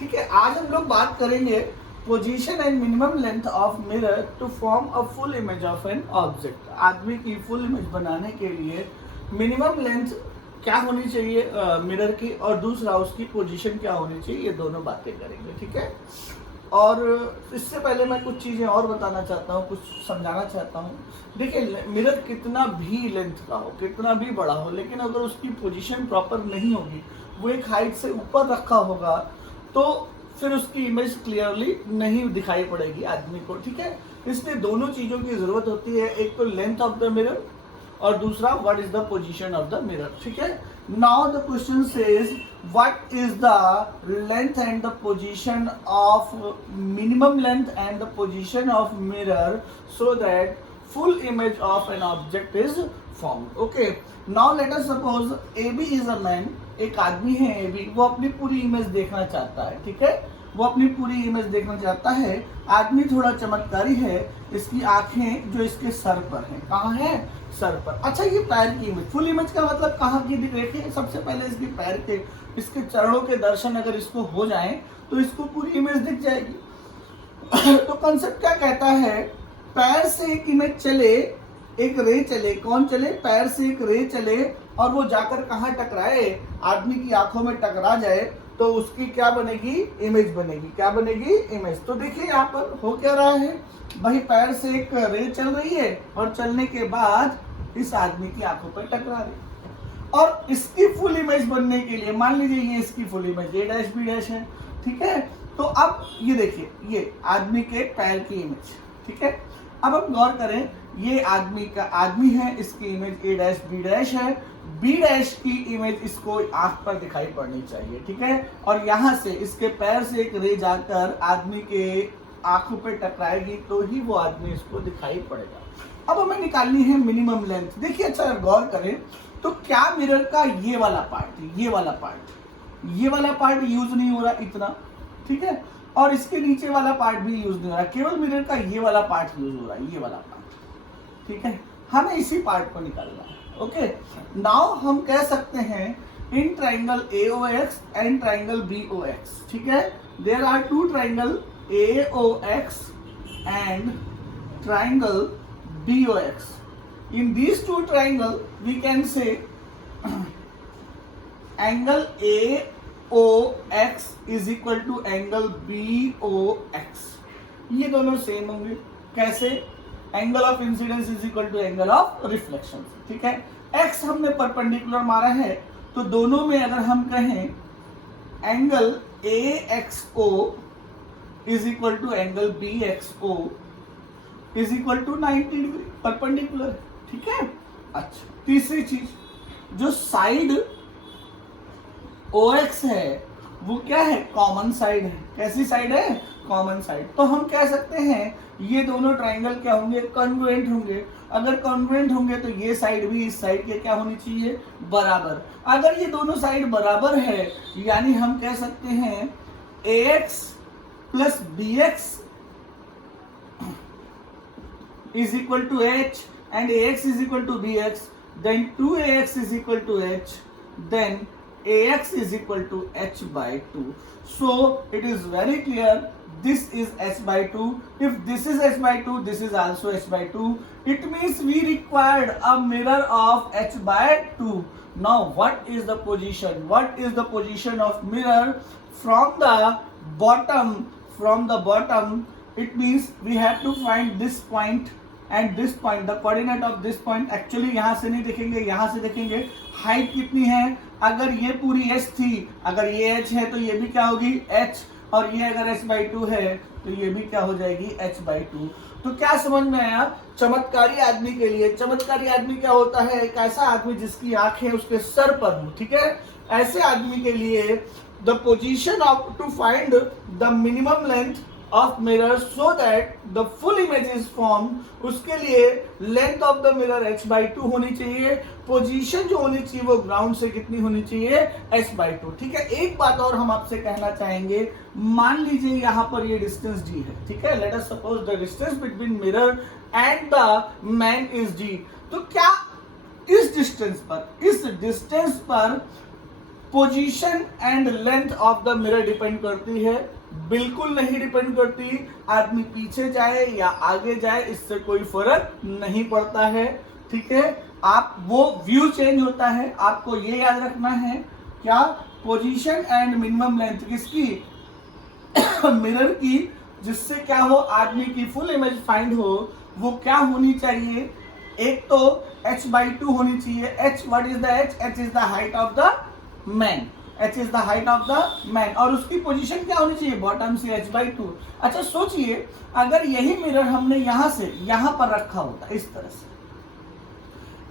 ठीक है, आज हम लोग बात करेंगे position and minimum length of mirror to form a full image of an object. आदमी की फुल इमेज बनाने के लिए मिनिमम लेंथ क्या होनी चाहिए मिरर की, और दूसरा उसकी पोजीशन क्या होनी चाहिए, ये दोनों बातें करेंगे। ठीक है, और इससे पहले मैं कुछ चीज़ें और बताना चाहता हूँ, कुछ समझाना चाहता हूँ। देखिए, मिरर कितना भी लेंथ का हो, कितना भी बड़ा हो, लेकिन अगर उसकी पोजीशन प्रॉपर नहीं होगी, वो एक हाइट से ऊपर रखा होगा, तो फिर उसकी इमेज क्लियरली नहीं दिखाई पड़ेगी आदमी को। ठीक है, इसलिए दोनों चीज़ों की ज़रूरत होती है, एक तो लेंथ ऑफ द मिरर और दूसरा what is the position of the mirror. ठीक है, now the question says what is the length and the position of minimum length and the position of mirror so that full image of an object is formed. Okay, now let us suppose AB is a man, एक आदमी है AB, वो अपनी पूरी image देखना चाहता है। ठीक है, वो अपनी पूरी इमेज देखना चाहता है। आदमी थोड़ा चमत्कारी है, इसकी आंखें जो इसके सर पर हैं, कहाँ है? सर पर। अच्छा, ये पैर की इमेज, फुल इमेज का मतलब कहाँ की देखें? सबसे पहले इसके पैर के, इसके चरणों के दर्शन अगर इसको हो जाए तो इसको पूरी इमेज दिख जाएगी। तो कॉन्सेप्ट क्या कहता है? पैर से एक इमेज चले, एक रे चले। कौन चले? पैर से एक रे चले और वो जाकर कहाँ टकराए? आदमी की आंखों में टकरा जाए तो उसकी क्या बनेगी? इमेज बनेगी। क्या बनेगी? इमेज। तो देखिए यहाँ पर हो क्या रहा है भाई, पैर से एक रे चल रही है और चलने के बाद इस आदमी की आंखों पर टकरा रही, और इसकी फुल इमेज बनने के लिए मान लीजिए ये इसकी full image A dash B dash है। ठीक है, तो अब ये देखिए, ये आदमी के पैर की इमेज। ठीक है, अब हम गौर करें, ये आदमी है, इसकी image A dash B dash है, बी डैश की इमेज इसको आंख पर दिखाई पड़नी चाहिए। ठीक है, और यहाँ से इसके पैर से एक रे जाकर आदमी के आंखों पे टकराएगी तो ही वो आदमी इसको दिखाई पड़ेगा। अब हमें निकालनी है मिनिमम लेंथ। देखिए, अच्छा अगर गौर करें तो क्या मिरर का ये वाला पार्ट, ये वाला पार्ट यूज नहीं हो रहा इतना। ठीक है, और इसके नीचे वाला पार्ट भी यूज नहीं हो रहा, केवल मिरर का ये वाला पार्ट यूज हो रहा है, ये वाला पार्ट। ठीक है, हमें इसी पार्ट को निकालना है। ओके, नाउ हम कह सकते हैं in triangle AOX and triangle BOX। ठीक है, there are two triangle AOX and triangle BOX। In these two triangle we can say angle AOX is equal to angle BOX। ये दोनों सेम होंगे। कैसे? Angle of incidence is equal to angle of reflection. ठीक है, X हमने perpendicular मारा है, तो दोनों में अगर हम कहें angle AXO is equal to angle BXO is equal to 90 degree, perpendicular. ठीक है, अच्छा तीसरी चीज, जो साइड OX है वो क्या है? कॉमन साइड है। कैसी साइड है? Common side. तो हम कह सकते हैं ये दोनों ट्राइंगल क्या होंगे? कॉन्ग्रुएंट होंगे। अगर कॉन्ग्रुएंट होंगे तो ये साइड भी इस साइड के क्या होनी चाहिए? बराबर। अगर ये दोनों साइड बराबर है, यानी हम कह सकते हैं AX plus BX is equal to H and AX is equal to BX, then 2AX is equal to H, then AX is equal to H by 2. So it is very clear this is H by 2. If this is H by 2, this is also H by 2. It means we required a mirror of H by 2. Now what is the position? What is the position of mirror from the bottom? From the bottom, it means we have to find this point and this point. The coordinate of this point actually यहाँ से नहीं देखेंगे, यहाँ से देखेंगे। Height कितनी है? अगर ये पूरी h थी, अगर ये h है तो ये भी क्या होगी? h, और ये अगर h by 2 है तो ये भी क्या हो जाएगी? h by 2। तो क्या समझ में आया? चमत्कारी आदमी के लिए, चमत्कारी आदमी क्या होता है? एक ऐसा आदमी जिसकी आंखें उसके सर पर हो। ठीक है, ऐसे आदमी के लिए the position of to find the minimum length of mirror so that the full image is form, उसके लिए length of the mirror h by 2 होनी चाहिए। पोजीशन जो होनी चाहिए वो ग्राउंड से कितनी होनी चाहिए? h by 2। ठीक है, एक बात और हम आपसे कहना चाहेंगे, मान लीजिए यहाँ पर ये डिस्टेंस d है। ठीक है, let us suppose the distance between mirror and the man is d। तो क्या इस डिस्टेंस पर position and length of the mirror depend करती है? बिल्कुल नहीं डिपेंड करती। आदमी पीछे जाए या आगे जाए इससे कोई फर्क नहीं पड़ता है, ठीक है। आप वो व्यू चेंज होता है, आपको ये याद रखना है क्या, पोजीशन एंड मिनिमम लेंथ किसकी, मिरर की, जिससे क्या हो, आदमी की फुल इमेज फाइंड हो, वो क्या होनी चाहिए, एक तो h/2 होनी चाहिए। h, what is the h? h is the height of the man, h is the height of the man, और उसकी पोजीशन क्या होनी चाहिए, बॉटम से h/2। अच्छा सोचिए, अगर यही मिरर हमने यहां से यहां पर रखा होता, इस तरह से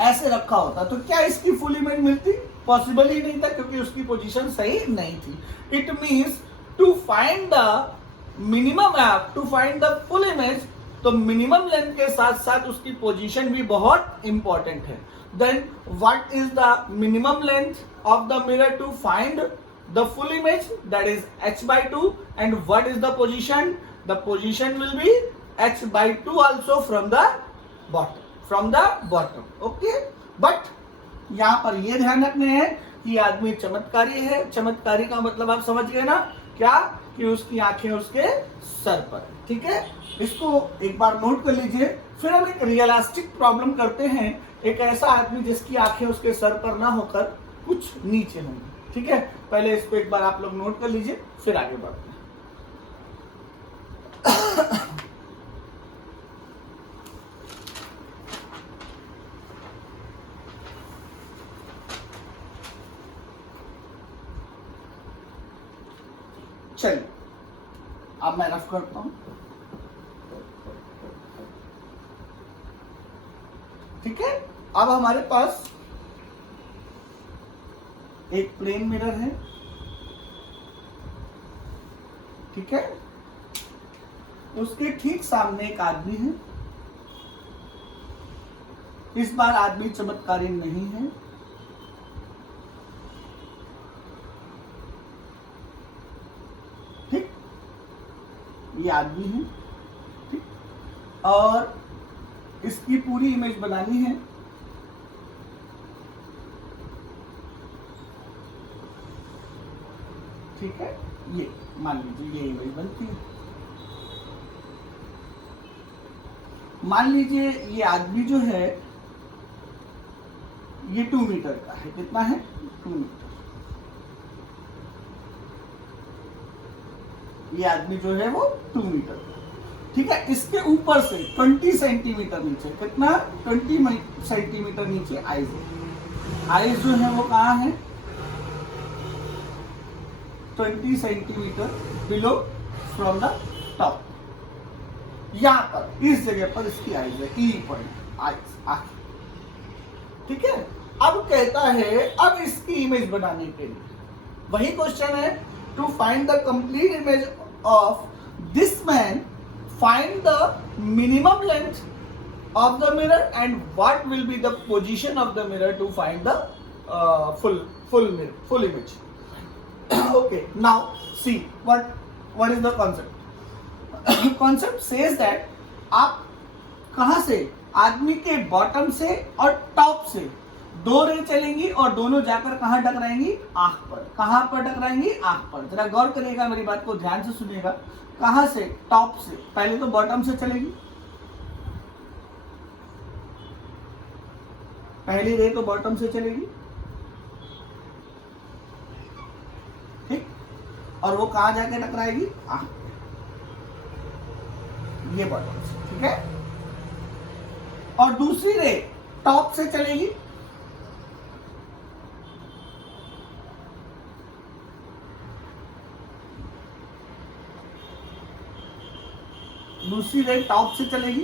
ऐसे रखा होता, तो क्या इसकी फुल इमेज मिलती? पॉसिबल ही नहीं था, क्योंकि उसकी पोजीशन सही नहीं थी। It means to find the minimum to find the full image, तो मिनिमम लेंथ के साथ साथ उसकी पोजीशन भी बहुत इंपॉर्टेंट है। Then what is the minimum length of the mirror to find the full image, that is h/2, and what is the position, the position will be h/2 also from the bottom, okay. But यहां पर ये ध्यान रखने हैं कि आदमी चमत्कारी है। चमत्कारी का मतलब आप समझ गए ना, क्या, कि उसकी आंखें उसके सर पर, ठीक है। इसको एक बार नोट कर लीजिए। फिर हम एक रियलिस्टिक प्रॉब्लम करते हैं, एक ऐसा आदमी जिसकी आंखें उसके सर पर ना होकर कुछ नीचे होंगी, ठीक है। पहले इसको एक बार आप लोग नोट कर लीजिए, फिर आगे बढ़ते हैं। चलिए अब मैं रफ करता हूं, ठीक है। अब हमारे पास एक प्लेन मिरर है, ठीक है। उसके ठीक सामने एक आदमी है। इस बार आदमी चमत्कारी नहीं है, ठीक, ये आदमी है, ठीक, और इसकी पूरी इमेज बनानी है। ठीक है, ये मान लीजिए ये इमेज बनती है। मान लीजिए ये आदमी जो है ये 2 मीटर का है। कितना है? 2 मीटर। ये आदमी जो है वो 2 मीटर का, ठीक है। इसके ऊपर से 20 सेंटीमीटर नीचे, कितना? 20 सेंटीमीटर नीचे आईज है। आईज जो है वो कहाँ है? 20 centimetre below from the top. यहां पर इस जगह पर इसकी आईज है, ई पॉइंट, आईज, ठीक है। अब कहता है, अब इसकी इमेज बनाने के लिए वही क्वेश्चन है, to find the complete image of this man, find the minimum length of the mirror and what will be the position of the mirror to find the full image. Okay, now see what is the concept. Concept says that आप कहां से, आदमी के bottom से और top से 2 रे चलेंगी और दोनों जाकर कहां टकराएंगी? आंख पर। कहां पर टकराएंगी? आंख पर। जरा गौर करिएगा, मेरी बात को ध्यान से सुनिएगा। कहां से? टॉप से। पहले तो बॉटम से चलेगी, पहली रे तो बॉटम से चलेगी, ठीक, और वो कहां जाके टकराएगी? आंख, ये बॉटम से, ठीक है। और दूसरी रे टॉप से चलेगी, दूसरी रे टॉप से चलेगी,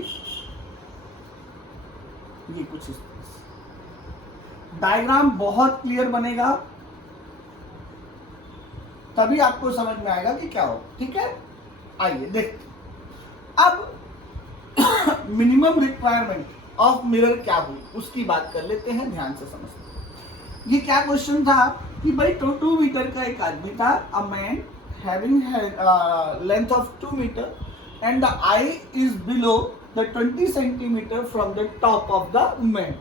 ये कुछ इस तरह से। डायग्राम बहुत क्लियर बनेगा, तभी आपको समझ में आएगा कि क्या हो, ठीक है। आइए देखते अब मिनिमम रिक्वायरमेंट ऑफ मिरर क्या हुई, उसकी बात कर लेते हैं, ध्यान से समझते हैं। ये क्या क्वेश्चन था कि भाई 2 मीटर का एक आदमी था, a man having length of 2 metre and the eye is below the 20 centimeter from the top of the man,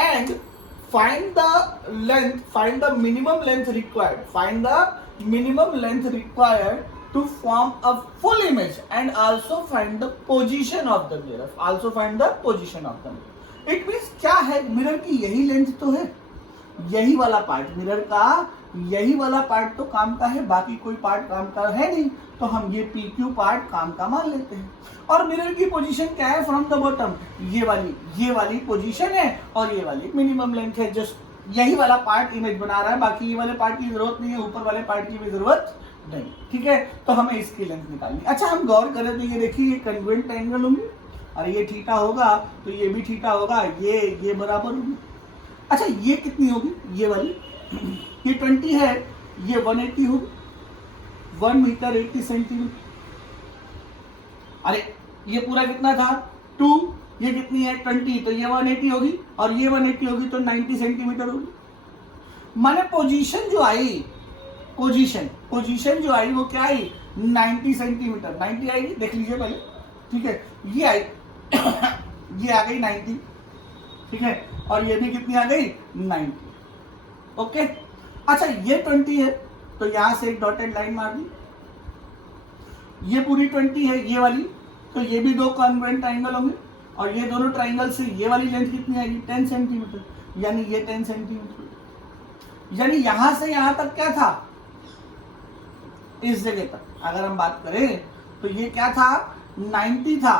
and find the minimum length required to form a full image and also find the position of the mirror. It means क्या है, mirror की यही length तो है, यही वाला part, mirror का यही वाला पार्ट तो काम का है, बाकी कोई पार्ट काम का है नहीं, तो हम ये PQ पार्ट काम का मान लेते हैं। और मिरर की पोजीशन क्या है, फ्रॉम द बॉटम, ये वाली पोजीशन है और ये वाली मिनिमम लेंथ है। जस्ट यही वाला पार्ट इमेज बना रहा है, बाकी ये वाले पार्ट की जरूरत नहीं है, ऊपर वाले पार्ट की भी जरूरत नहीं, ठीक है। तो हमें इसकी लेंथ निकालनी। अच्छा, हम गौर करें तो ये देखिए, ये कन्वेंट एंगल होंगे और ये थीटा होगा तो ये भी थीटा होगा, ये बराबर होगी। अच्छा, ये कितनी होगी, ये वाली, ये 20 है, ये 180 होगी, 1 मीटर 80 सेंटीमीटर। अरे ये पूरा कितना था 2, ये कितनी है 20, तो ये 180 होगी और ये 180 होगी तो 90 सेंटीमीटर होगी। माने पोजीशन जो आई वो क्या आई, 90 सेंटीमीटर, 90 आएगी, देख लीजिए पहले, ठीक है। ये आई ये आ गई 90, ठीक है, और ये भी कितनी आ गई 90, ओके। अच्छा, ये 20 है तो यहां से एक डॉटेड लाइन मार दी, ये पूरी 20 है ये वाली, तो ये भी दो कॉन्वेंट ट्राइंगल होंगे और ये दोनों ट्राइंगल से ये वाली लेंथ कितनी आएगी 10 सेंटीमीटर, यानी ये 10 सेंटीमीटर। यानी यहां से यहां तक क्या था, इस जगह तक अगर हम बात करें तो ये क्या था 90 था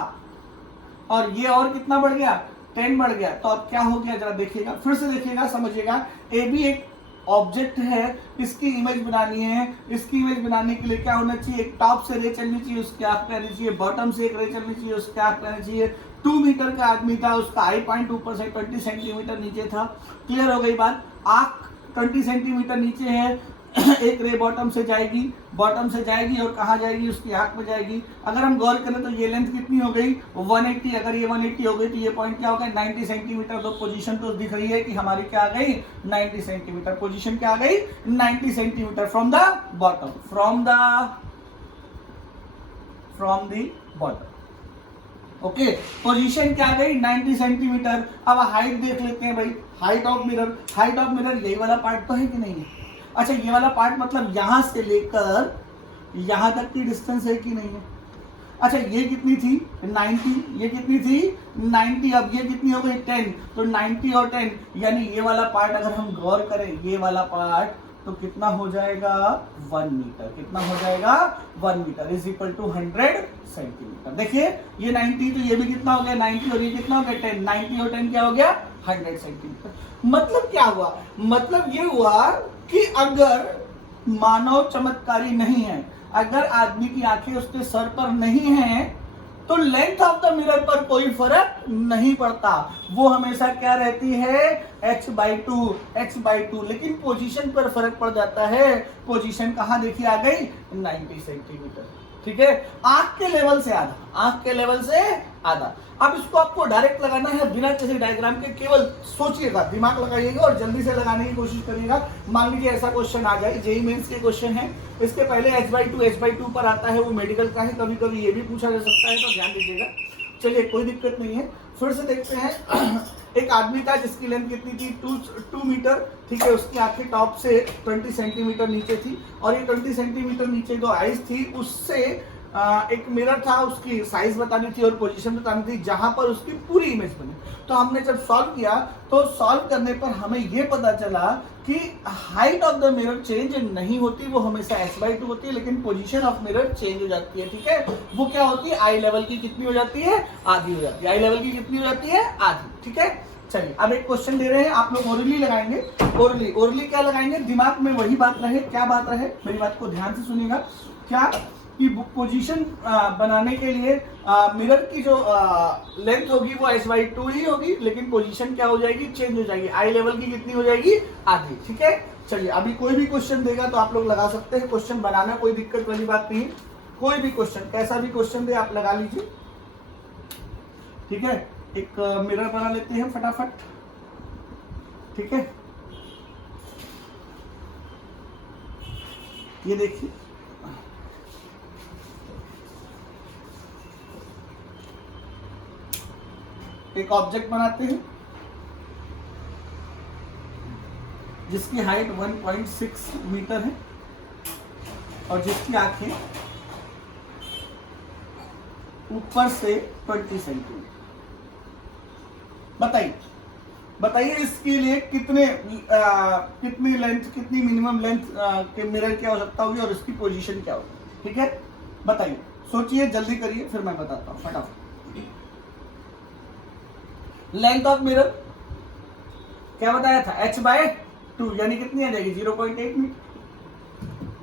और ये और कितना बढ़ गया 10 बढ़ गया। तो अब क्या हो गया, जरा देखिएगा, फिर से देखिएगा, समझिएगा। ए भी एक ऑब्जेक्ट है, इसकी इमेज बनानी है, इसकी इमेज बनाने के लिए क्या होना चाहिए, एक टॉप से रे चलनी चाहिए, उसके आंख पे आनी चाहिए, बॉटम से एक रे चलनी चाहिए, उसके आंख पे आनी चाहिए। 2 मीटर का आदमी था, उसका आई पॉइंट ऊपर से 20 सेंटीमीटर नीचे था। क्लियर हो गई बात। आंख 20 सेंटीमीटर नीचे है, एक रे बॉटम से जाएगी और कहाँ जाएगी, उसकी आंख में जाएगी। अगर हम गौर करें तो ये लेंथ कितनी हो गई 180, अगर ये 180 हो गई तो ये पॉइंट क्या हो गया 90 सेंटीमीटर। तो पोजीशन तो दिख रही है कि हमारी क्या आ गई 90 सेंटीमीटर। पोजीशन क्या आ गई 90 centimetre from the bottom, from the bottom, okay. Position क्या आ गई 90 सेंटीमीटर। अब हाइट देख लेते हैं भाई, हाइट ऑफ मिरर यही वाला पार्ट तो है कि नहीं है। अच्छा, ये वाला पार्ट मतलब यहां से लेकर यहां तक की डिस्टेंस है कि नहीं है। अच्छा, ये कितनी थी 90, ये कितनी थी 90, अब ये कितनी हो गई 10, तो 90 और 10 यानी ये वाला पार्ट अगर हम गौर करें, ये वाला पार्ट तो कितना हो जाएगा 1 मीटर, कितना हो जाएगा 1 metre is equal to 100 centimetre. देखिए ये 90 तो ये भी कितना हो गया 90 और ये कितना हो गया 10, 90 और 10 क्या हो गया 100 सेंटीमीटर। मतलब क्या हुआ, मतलब ये हुआ कि अगर मानव चमत्कारी नहीं है, अगर आदमी की आंखें उसके सर पर नहीं है तो लेंथ ऑफ द मिरर पर कोई फर्क नहीं पड़ता, वो हमेशा क्या रहती है h/2। लेकिन पोजीशन पर फर्क पड़ जाता है। पोजीशन कहां देखिए आ गई 90 सेंटीमीटर, ठीक है। आंख के लेवल से आधा। अब इसको आपको डायरेक्ट लगाना है बिना किसी डायग्राम के, केवल सोचिएगा, दिमाग लगाइएगा और जल्दी से लगाने की कोशिश करिएगा। मान लीजिए ऐसा क्वेश्चन आ जाए, जेईई मेंस के क्वेश्चन है, इसके पहले h/2 पर आता है, वो मेडिकल का है, कभी कभी ये भी पूछा जा सकता है, तो ध्यान दीजिएगा। चलिए कोई दिक्कत नहीं है, फिर से देखते हैं। एक आदमी था जिसकी लेंथ कितनी थी 2 मीटर, ठीक है। उसकी आंखें टॉप से 20 सेंटीमीटर नीचे थी और ये 20 सेंटीमीटर नीचे जो आईज थी उससे एक मिरर था, उसकी साइज बतानी थी और पोजीशन बतानी थी जहां पर उसकी पूरी इमेज बनी। तो हमने जब सॉल्व किया तो सॉल्व करने पर हमें ये पता चला कि height of the mirror change नहीं होती, वो हमेशा h/2 होती है, लेकिन पोजीशन ऑफ मिरर चेंज हो जाती है, ठीक है। वो क्या होती है आई लेवल की कितनी हो जाती है आधी हो जाती है, आई लेवल की कितनी हो जाती है आधी, ठीक है। चलिए अब एक क्वेश्चन दे रहे हैं, आप लोग ओरली लगाएंगे। ओरली क्या लगाएंगे, दिमाग में वही बात रहे, क्या बात रहे, मेरी बात को ध्यान से सुनिएगा। क्या कि पोजीशन बनाने के लिए मिरर की जो लेंथ होगी वो h/2 ही होगी, लेकिन पोजीशन क्या हो जाएगी चेंज हो जाएगी, आई लेवल की कितनी हो जाएगी आधी, ठीक है। चलिए अभी कोई भी क्वेश्चन देगा तो आप लोग लगा सकते हैं, क्वेश्चन बनाना कोई दिक्कत वाली बात नहीं, कोई भी क्वेश्चन कैसा भी क्वेश्चन दे आप लगा लीजिए, ठीक है। एक मिरर बना लेते हैं फटाफट, ठीक है। ये देखिए एक ऑब्जेक्ट बनाते हैं, जिसकी हाइट 1.6 मीटर है और जिसकी आंखें ऊपर से 20 सेंटीमीटर। बताइए इसके लिए कितनी लेंथ, कितनी मिनिमम लेंथ के मिरर की आवश्यकता होगी और इसकी पोजीशन क्या होगी। ठीक है, बताइए, सोचिए, जल्दी करिए, फिर मैं बताता हूं फटाफट। लेंथ ऑफ मिरर क्या बताया था, h/2 यानी कितनी आ जाएगी 0.8 मीटर।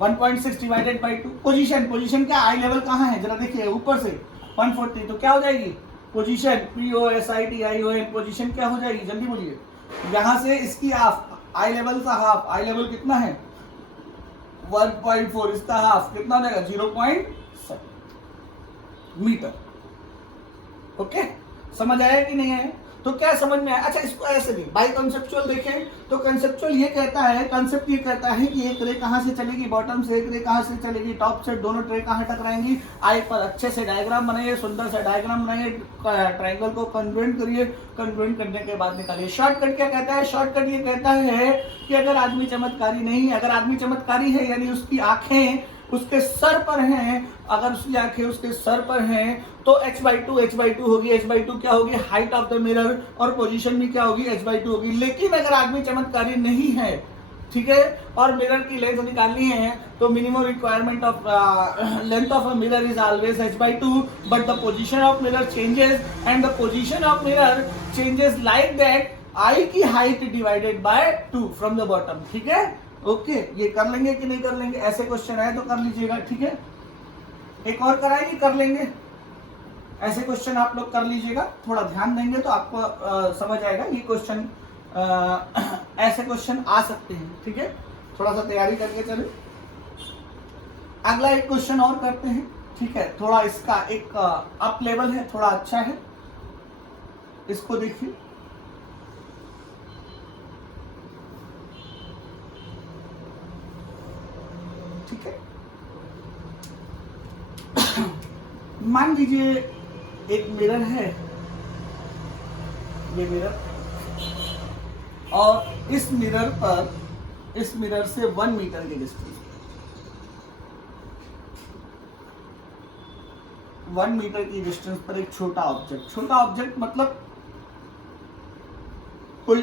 1.6 divided by 2। पोजीशन क्या, आई लेवल कहाँ है जरा देखिए, ऊपर से 140, तो क्या हो जाएगी पोजीशन, POSITION, पोजीशन क्या हो जाएगी, जल्दी बोलिए। यहां से इसकी हाफ, आई लेवल का हाफ, आई लेवल कितना है 1.4, इसका हाफ कितना हो जाएगा 0.7 मीटर। ओके, समझ आया कि नहीं आया, तो क्या समझ में आया। अच्छा, इसको ऐसे भी बाई कंसेप्चुअल देखें तो कंसेप्चुअल ये कहता है, कंसेप्ट ये कहता है कि एक रे कहां से चलेगी बॉटम से, एक रे कहां से चलेगी टॉप से, दोनों ट्रे कहां टकराएंगी। आई पर अच्छे से डायग्राम बनाइए, सुंदर सा डायग्राम बनाइए, ट्राइंगल को कन्वेंट करिए, कन्वेंट करने के बाद निकालिए। शॉर्टकट क्या कहता है, शॉर्टकट ये कहता है कि अगर आदमी चमत्कारी नहीं है, अगर आदमी चमत्कारी है यानी उसकी आंखें उसके सर पर हैं, अगर उसकी आंखें उसके सर पर हैं तो h/2 होगी। h/2 क्या होगी, हाइट ऑफ द मिरर, और पोजीशन भी क्या होगी h/2 होगी। लेकिन अगर आदमी चमत्कारी नहीं है, ठीक है, और मिरर की लेंथ निकालनी है तो minimum requirement of length of a mirror is always h/2, but the position of mirror changes and the position of mirror changes like that eye की height divided by 2 from the bottom. ठीक है, okay, ये कर लेंगे कि नहीं कर लेंगे, ऐसे क्वेश्चन आए तो कर लीजिएगा। ठीक है, एक और कराएंगे, कर लेंगे, ऐसे क्वेश्चन आप लोग कर लीजिएगा, थोड़ा ध्यान देंगे तो आपको समझ आएगा। ये क्वेश्चन ऐसे क्वेश्चन आ सकते हैं। ठीक है, थोड़ा सा तैयारी करके चले। अगला एक क्वेश्चन और करते हैं। ठीक है, थोड़ा इसका एक अप लेवल है, थोड़ा अच्छा है, इसको देखिए। ठीक है, मान लीजिए एक मिरर है, ये मिरर, और इस मिरर पर, इस मिरर से 1 मीटर की डिस्टेंस, 1 मीटर की डिस्टेंस पर एक छोटा ऑब्जेक्ट मतलब कोई,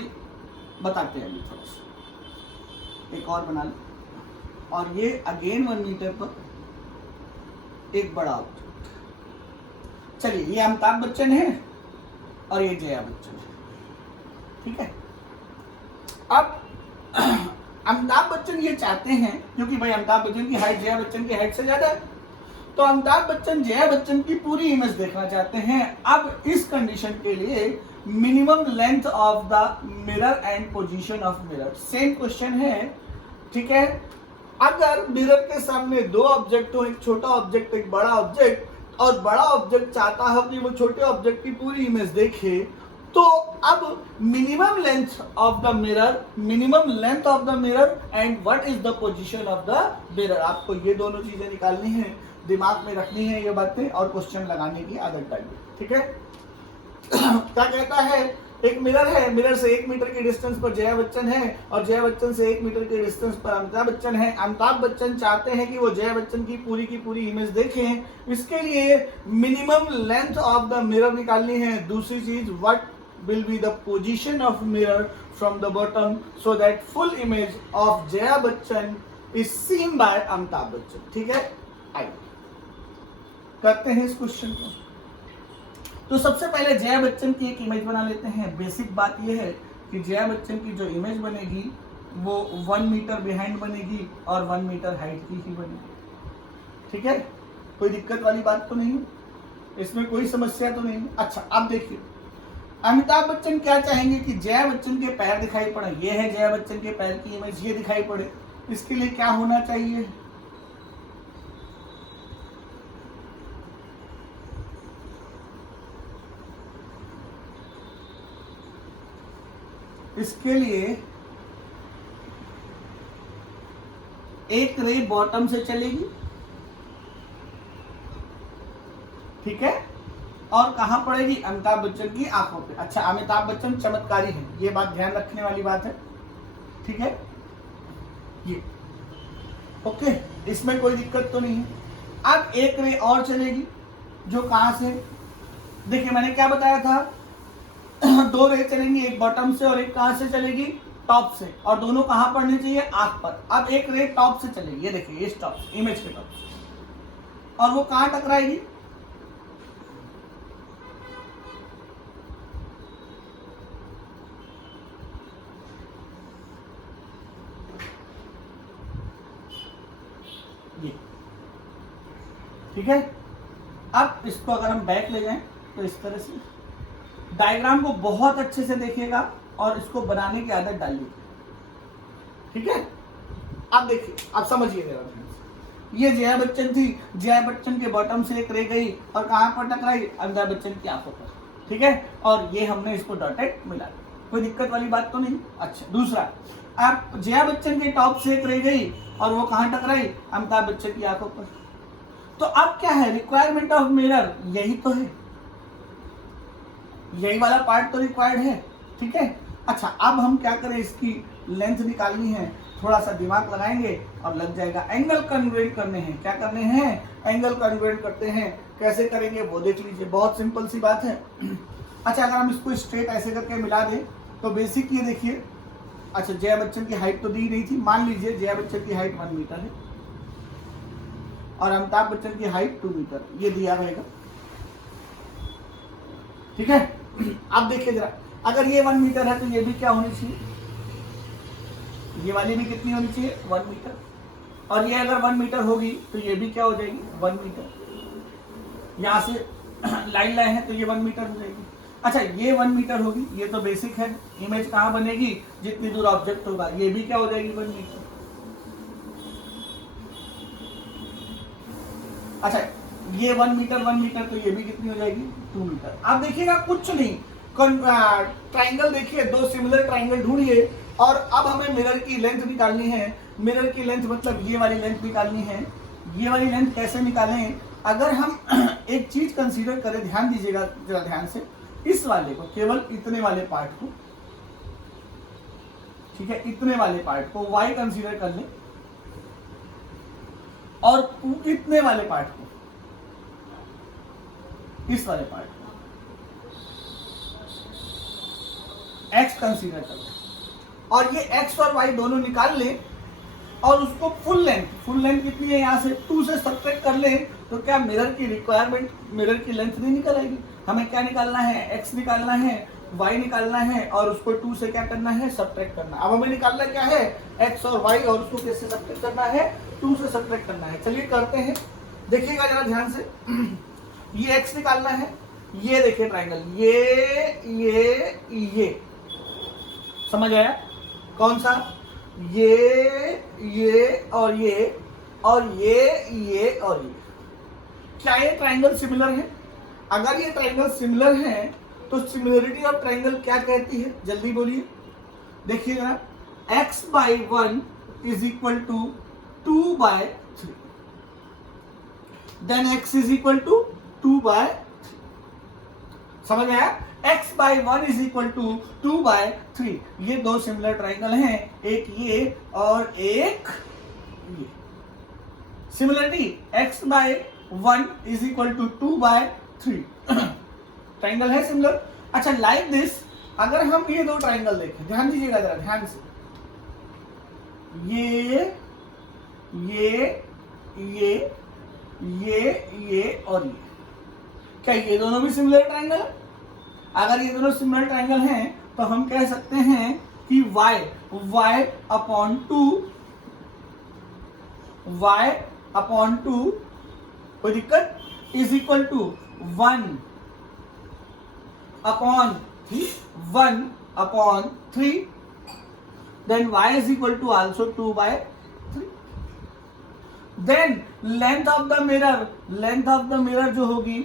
बताते हैं अभी थोड़ा सा, एक और बना ले, और ये अगेन 1 मीटर पर एक बड़ा ऑब्जेक्ट। चलिए, ये अमिताभ बच्चन है और ये जया बच्चन है। ठीक है, अब अमिताभ बच्चन ये चाहते हैं, क्योंकि भाई अमिताभ बच्चन की हाइट जया बच्चन की हाइट से ज्यादा है, तो अमिताभ बच्चन जया बच्चन की पूरी इमेज देखना चाहते हैं। अब इस कंडीशन के लिए minimum length of the mirror and position of mirror, same question है। ठीक है, अगर मिरर के सामने 2 ऑब्जेक्ट हो, एक छोटा ऑब्जेक्ट एक बड़ा ऑब्जेक्ट, और बड़ा ऑब्जेक्ट चाहता हो कि वो छोटे ऑब्जेक्ट की पूरी इमेज देखे, तो अब minimum length of the mirror and what is the position of the mirror, आपको ये दोनों चीजें निकालनी है, दिमाग में रखनी है ये बातें, और क्वेश्चन लगाने की आदत डालिए। ठीक है, क्या कहता है, एक मिरर है, मिरर से 1 मीटर की डिस्टेंस पर जया बच्चन है, और जया बच्चन से 1 मीटर की डिस्टेंस पर अमिताभ बच्चन है। अमिताभ बच्चन चाहते हैं कि वो जया बच्चन की पूरी इमेज देखें, इसके लिए minimum length of the mirror निकालनी है। दूसरी चीज, what will be the position of mirror from the bottom so that full image of Jaya Bachchan is seen by Amitabh Bachchan. ठीक है, आइए करते हैं इस क्वेश्चन को। तो सबसे पहले जया बच्चन की एक इमेज बना लेते हैं। बेसिक बात यह है कि जया बच्चन की जो इमेज बनेगी वो 1 मीटर बिहाइंड बनेगी और 1 मीटर हाइट की ही बनेगी। ठीक है, कोई दिक्कत वाली बात तो नहीं है, इसमें कोई समस्या तो नहीं है। अच्छा, अब देखिए, अमिताभ बच्चन क्या चाहेंगे कि जया बच्चन के पैर दिखाई पड़े, ये है जया बच्चन के पैर की इमेज, ये दिखाई पड़े, इसके लिए क्या होना चाहिए, इसके लिए एक रे बॉटम से चलेगी, ठीक है, और कहां पड़ेगी, अमिताभ बच्चन की आंखों पे। अच्छा, अमिताभ बच्चन चमत्कारी है, ये बात ध्यान रखने वाली बात है। ठीक है, ये ओके, इसमें कोई दिक्कत तो नहीं है। अब एक रे और चलेगी जो कहां से, देखिए मैंने क्या बताया था, दो रे चलेंगी, एक बॉटम से और एक कहां से चलेगी, टॉप से, और दोनों कहां पड़नी चाहिए, आंख पर। अब एक रे टॉप से चलेगी, ये देखिए इस टॉप से, इमेज के टॉप से, और वो कहां टकराएगी, ये, ठीक है। अब इसको अगर हम बैक ले जाएं तो इस तरह से डायग्राम को बहुत अच्छे से देखिएगा और इसको बनाने की आदत डालिए, ठीक है। अब देखिए, अब समझिए मेरा ध्यान से। ये जया बच्चन थी, जया बच्चन के बॉटम से एक रे गई और कहां पर टकराई, अमिताभ बच्चन की आंखों पर, ठीक है। और ये हमने इसको डॉटेड मिला दिया, कोई दिक्कत वाली बात तो नहीं। अच्छा, दूसरा, अब जया बच्चन के टॉप से एक रे गई और वो कहां टकराई, अमिताभ बच्चन की आंखों पर। तो अब क्या है, रिक्वायरमेंट ऑफ मिरर यही तो है, यही वाला पार्ट तो रिक्वायर्ड है, ठीक है। अच्छा, अब हम क्या करें, इसकी लेंथ निकालनी है, थोड़ा सा दिमाग लगाएंगे और लग जाएगा। एंगल कन्वर्ट करने हैं, क्या करने हैं, एंगल कन्वर्ट करते हैं। कैसे करेंगे वो देख लीजिए, बहुत सिंपल सी बात है। अच्छा, अगर हम इसको स्ट्रेट ऐसे करके मिला दें तो बेसिक ये देखिए, अच्छा जया बच्चन की हाइट तो दी नहीं थी, मान लीजिए जया बच्चन की हाइट 1 मीटर है और अमिताभ बच्चन की हाइट 2 मीटर, ये दिया रहेगा, ठीक है। अब देखिए जरा, अगर ये 1 मीटर है तो ये भी क्या होनी चाहिए, ये वाली भी कितनी होनी चाहिए, 1 मीटर, और ये अगर 1 मीटर होगी तो ये भी क्या हो जाएगी, 1 मीटर। यहां से लाइन लाए हैं तो ये 1 मीटर हो जाएगी। अच्छा, ये 1 मीटर होगी, ये तो बेसिक है। इमेज कहां बनेगी, जितनी दूर ऑब्जेक्ट होगा, ये भी क्या हो जाएगी, 1 मीटर। अच्छा, ये 1 मीटर तो ये भी कितनी हो जाएगी, 2 मीटर। अब देखिएगा कुछ नहीं, ट्राइंगल देखिए, दो सिमिलर ट्राइंगल ढूंढिए और अब हमें मिरर की लेंथ निकालनी है। मिरर की लेंथ मतलब ये वाली लेंथ निकालनी है। ये वाली लेंथ कैसे निकालें, अगर हम एक चीज कंसीडर करें, ध्यान दीजिएगा जरा ध्यान से, इस वाले को, केवल इतने वाले पार्ट को, ठीक है, इतने वाले पार्ट को y कंसीडर कर लें और इतने वाले पार्ट को, इस वाले पार्ट को x कंसीडर कर लें, और ये x और y दोनों निकाल लें और उसको फुल लेंथ कितनी है, यहां से 2 से सब्ट्रैक्ट कर लें, तो क्या मिरर की रिक्वायरमेंट, मिरर की लेंथ नहीं निकल आएगी। हमें क्या निकालना है, x निकालना है, y निकालना है, और उसको 2 से क्या करना है, सब्ट्रैक्ट करना। अब हमें निकालना क्या है, x और y, और उसको कैसे सब्ट्रैक्ट करना है, 2 से सब्ट्रैक्ट करना है। चलिए करते हैं, देखिएगा जरा ध्यान से। ये x निकालना है, ये देखिए ट्राइंगल, ये समझ आया, कौन सा, ये और ये और ये और ये, क्या ये ट्राइंगल सिमिलर है। अगर ये ट्राइंगल सिमिलर है तो सिमिलरिटी ऑफ ट्राइंगल क्या कहती है, जल्दी बोलिए। देखिए जरा, x/1 is equal to 2/3, then x is equal to 2/3, समझ आया। x/1 इज इक्वल टू 2/3, ये दो सिमिलर ट्राइंगल हैं, एक ये और एक ये। Similarity x/1 is equal to 2/3, triangle है सिमिलर। अच्छा, लाइक दिस, अगर हम ये दो ट्राइंगल देखें, ध्यान दीजिएगा जरा ध्यान से, ये और ये, क्या ये दोनों भी सिमिलर ट्राइंगल है। अगर ये दोनों सिमिलर ट्राइंगल हैं तो हम कह सकते हैं कि y/2 कोई दिक्कत, is equal to 1/3, then y is equal to also 2/3. then length of the mirror जो होगी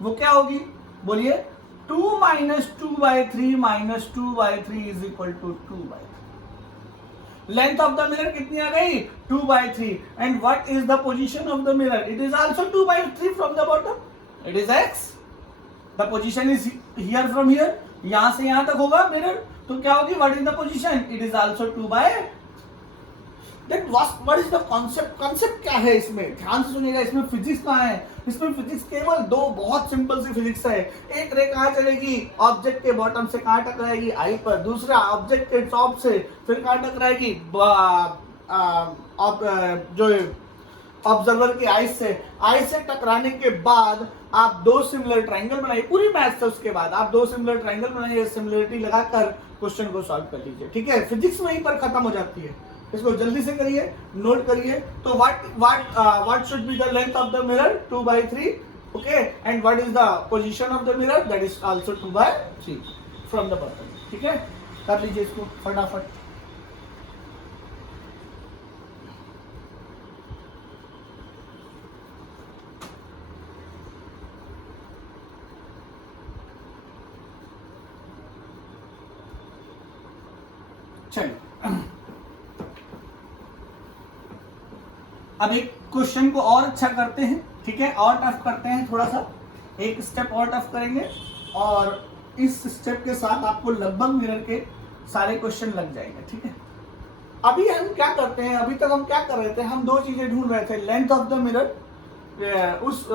वो क्या होगी, बोलिए, 2 minus 2/3 minus 2/3 is equal to 2/3. Length of the mirror कितनी आ गई, 2/3. And what is the position of the mirror, it is also 2/3 from the bottom, it is x. The position is here from here, यहां से यहां तक होगा mirror, तो क्या होगी, what is the position, it is also 2/3. Then what is the concept, concept क्या है इसमें, ध्यान से सुनिएगा। इसमें फिजिक्स कहाँ है, इसमें फिजिक्स केवल दो बहुत सिंपल सी फिजिक्स है। एक रे कहाँ चलेगी, ऑब्जेक्ट के बॉटम से कहाँ टकराएगी, आई पर, दूसरा ऑब्जेक्ट के टॉप से फिर कहाँ टकराएगी, जो ऑब्जर्वर की आई से टकराने के बाद आप दो सिमिलर ट्रायंगल बनाइए, पूरी मैथ्स है उसके बाद आप दो सिमिलर ट्रायंगल बनाइए, सिमिलरिटी लगाकर क्वेश्चन को सॉल्व कर लीजिए, ठीक है। फिजिक्स वहीं पर खत्म हो जाती है, इसको जल्दी से करिए, नोट करिए। तो what should be the length of the mirror, 2/3, okay, and what is the position of the mirror, that is also 2/3 from the bottom, ठीक है। कर लीजिए इसको फटाफट। चलिए अब एक क्वेश्चन को और अच्छा करते हैं, ठीक है, और टफ करते हैं, थोड़ा सा एक स्टेप और टफ करेंगे और इस स्टेप के साथ आपको लगभग मिरर के सारे क्वेश्चन लग जाएंगे, ठीक है। अभी हम क्या करते हैं, अभी तक हम क्या कर रहे थे, हम दो चीजें ढूंढ रहे थे, लेंथ ऑफ द मिरर, उस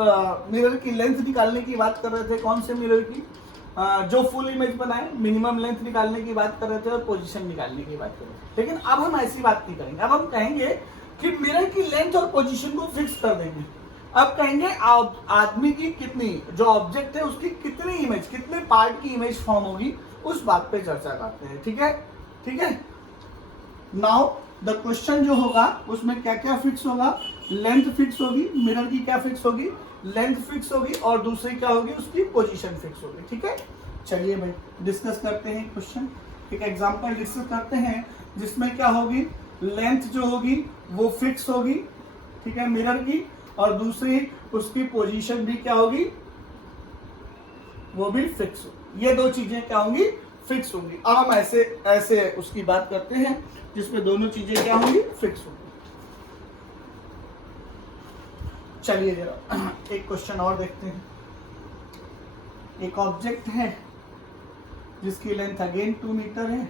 मिरर की लेंथ निकालने की बात कर रहे थे, कौन से मिरर की, जो फुल इमेज बनाए, मिनिमम लेंथ निकालने की बात कर रहे थे और पोजीशन निकालने की बात कर रहे थे। लेकिन अब हम ऐसी बात नहीं करेंगे, अब हम कहेंगे कि मिरर की लेंथ और पोजीशन को फिक्स कर देंगे। अब कहेंगे आदमी की कितनी, जो ऑब्जेक्ट है उसकी कितनी इमेज, कितने पार्ट की इमेज फॉर्म होगी, उस बात पे चर्चा करते हैं, ठीक है, ठीक है। नाउ द क्वेश्चन जो होगा उसमें क्या क्या फिक्स होगा, लेंथ फिक्स होगी, मिरर की क्या फिक्स होगी, लेंथ फिक्स होगी, और दूसरी क्या होगी, उसकी पोजीशन फिक्स होगी, ठीक है। चलिए भाई डिस्कस करते हैं क्वेश्चन, एक एग्जांपल डिस्कस करते हैं जिसमें क्या होगी, लेंथ जो होगी वो फिक्स होगी, ठीक है, मिरर की, और दूसरी उसकी पोजीशन भी क्या होगी, वो भी फिक्स होगी। ये दो चीजें क्या होंगी, फिक्स होंगी। अब हम ऐसे ऐसे उसकी बात करते हैं जिसमें दोनों चीजें क्या होंगी, फिक्स होंगी। चलिए जरा एक क्वेश्चन और देखते हैं। एक ऑब्जेक्ट है जिसकी लेंथ अगेन 2 मीटर है,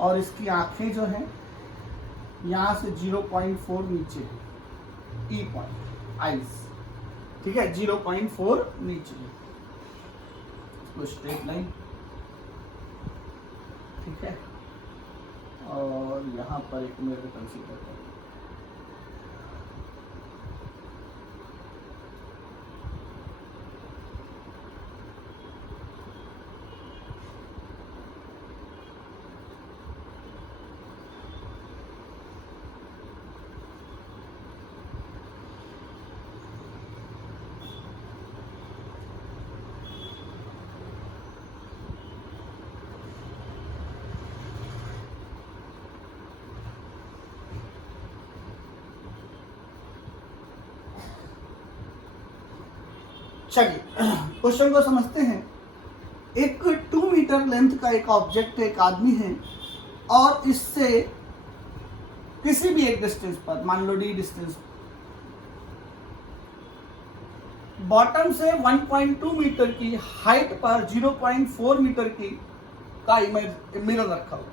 और इसकी आंखें जो हैं यहां से 0.4 नीचे, ई पॉइंट आईज, ठीक है, 0.4 नीचे, तो स्ट्रेट लाइन, ठीक है, और यहां पर एक मिरर कंसीडर करें। चलिए क्वेश्चन को समझते हैं। एक 2 मीटर लेंथ का एक ऑब्जेक्ट, एक आदमी है, और इससे किसी भी एक डिस्टेंस पर, मान लो डी डिस्टेंस, बॉटम से 1.2 मीटर की हाइट पर 0.4 मीटर की का इमेज मिरर रखा हुआ।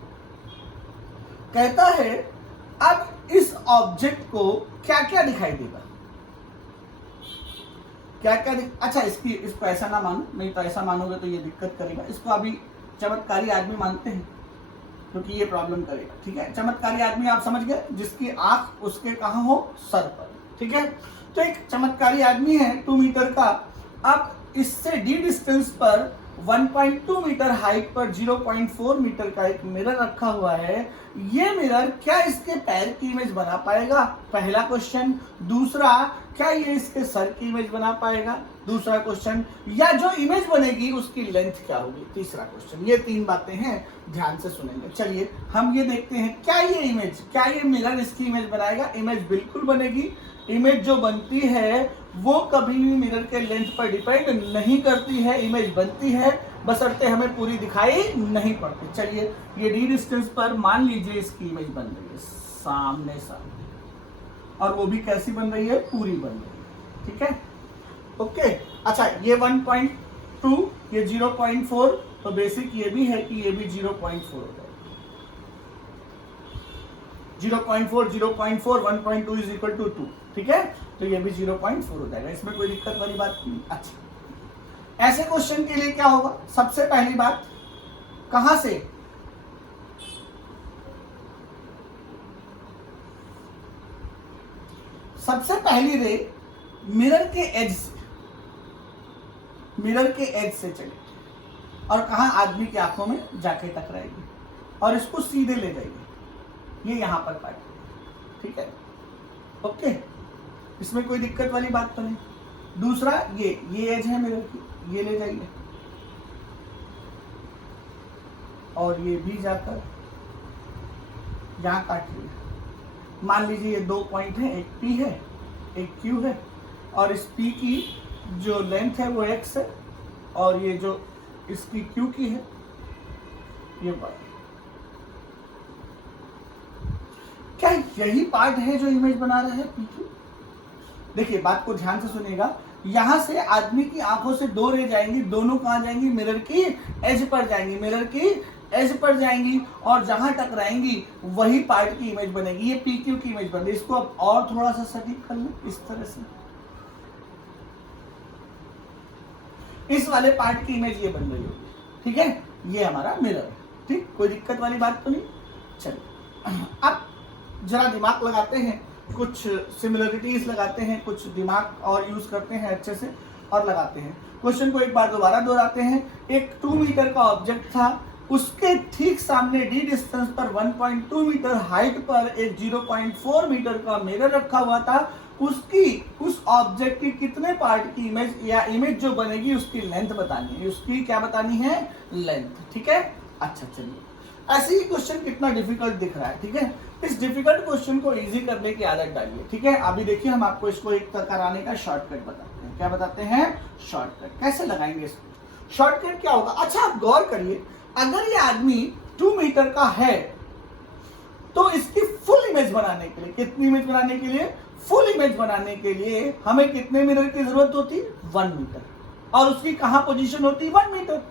कहता है अब इस ऑब्जेक्ट को क्या क्या दिखाई देगा, क्या क्या अच्छा इसको ऐसा ना मानो, नहीं तो ऐसा मानोगे तो ये दिक्कत करेगा। इसको अभी चमत्कारी आदमी मानते हैं क्योंकि ये प्रॉब्लम करेगा, ठीक है। चमत्कारी आदमी आप समझ गए, जिसकी आंख उसके कहां हो, सर पर, ठीक है। तो एक चमत्कारी आदमी है 2 मीटर का, अब इससे डी डिस्टेंस पर 1.2 मीटर हाइट पर 0.4 मीटर का एक मिरर रखा हुआ है। ये मिरर क्या इसके पैर की इमेज बना पाएगा, पहला क्वेश्चन। दूसरा, क्या ये इसके सर की इमेज बना पाएगा, दूसरा क्वेश्चन। या जो इमेज बनेगी उसकी लेंथ क्या होगी, तीसरा क्वेश्चन। ये 3 बातें हैं, ध्यान से सुनेंगे। चलिए हम ये देखते हैं, क्या ये इमेज, क्या ये मिरर इसकी इमेज बनाएगा। इमेज बिल्कुल बनेगी। इमेज जो बनती है वो कभी भी मिरर के लेंथ पर डिपेंड नहीं करती है। इमेज बनती है बशर्ते हमें पूरी दिखाई नहीं पड़ती। चलिए ये डी डिस्टेंस पर मान लीजिए इसकी इमेज बन रही है सामने सामने, और वो भी कैसी बन रही है, पूरी बन रही है, ठीक है, ओके। अच्छा ये 1.2, ये 0.4, तो बेसिक ये भी है कि ये भी 0.4 हो जाएगा। 0.4 0.4 1.2 इज इक्वल टू 2, ठीक है, तो ये भी 0.4 हो जाएगा, इसमें कोई दिक्कत वाली बात नहीं। अच्छा ऐसे क्वेश्चन के लिए क्या होगा, सबसे पहली बात कहां से, सबसे पहली रे मिरर के एज से, मिरर के एज से चलेगी और कहा आदमी की आंखों में जाके टकराएगी और इसको सीधे ले जाएगी, ये यहां पर काटेगी, ठीक है, ओके, इसमें कोई दिक्कत वाली बात तो नहीं। दूसरा ये एज है मिरर की, ये ले जाइए और ये भी जाकर यहां काट लिया। मान लीजिए ये 2 पॉइंट है, एक P है एक Q है, और इस P की जो लेंथ है वो x है और ये जो इसकी Q की है ये y। क्या यही पार्ट है जो इमेज बना रहा है PQ? देखिए बात को ध्यान से सुनिएगा, यहां से आदमी की आंखों से 2 रे जाएंगी, दोनों कहां जाएंगी, मिरर की एज पर जाएंगी, मिरर की एज पर जाएंगी और जहां टकराएंगी वही पार्ट की इमेज बनेगी, ये PQ की इमेज बन रही है। इसको अब और थोड़ा सा सटीक कर लें इस तरह से, इस वाले पार्ट की इमेज ये बन रही होगी, ठीक है, ये हमारा मिरर है, ठीक, कोई दिक्कत वाली बात तो नहीं। चलिए अब जरा दिमाग लगाते हैं, कुछ सिमिलरिटीज लगाते हैं, कुछ दिमाग और यूज करते हैं अच्छे से और लगाते हैं। क्वेश्चन को एक बार दोबारा दोहराते हैं। एक 2 मीटर का ऑब्जेक्ट था, उसके ठीक सामने डी डिस्टेंस पर 1.2 मीटर हाइट पर एक 0.4 मीटर का मिरर रखा हुआ था। उसकी उस ऑब्जेक्ट की कितने पार्ट की इमेज या इमेज जो बनेगी उसकी लेंथ बतानी है, उसकी क्या बतानी है, लेंथ, ठीक है। अच्छा चलिए ऐसे ही क्वेश्चन कितना डिफिकल्ट दिख रहा है, ठीक है, इस डिफिकल्ट क्वेश्चन को इजी करने की आदत डालिए, ठीक है। अभी देखिए हम आपको इसको एक कराने का शॉर्टकट बताते हैं। क्या बताते हैं, शॉर्टकट। कैसे लगाएंगे इसको, शॉर्टकट क्या होगा। अच्छा आप गौर करिए, अगर ये आदमी 2 मीटर का है तो इसकी फुल इमेज बनाने के लिए, कितनी इमेज बनाने के लिए, फुल इमेज बनाने के लिए हमें कितने मिरर की जरूरत होती, 1 मीटर, और उसकी कहां पोजीशन होती, 1 मीटर,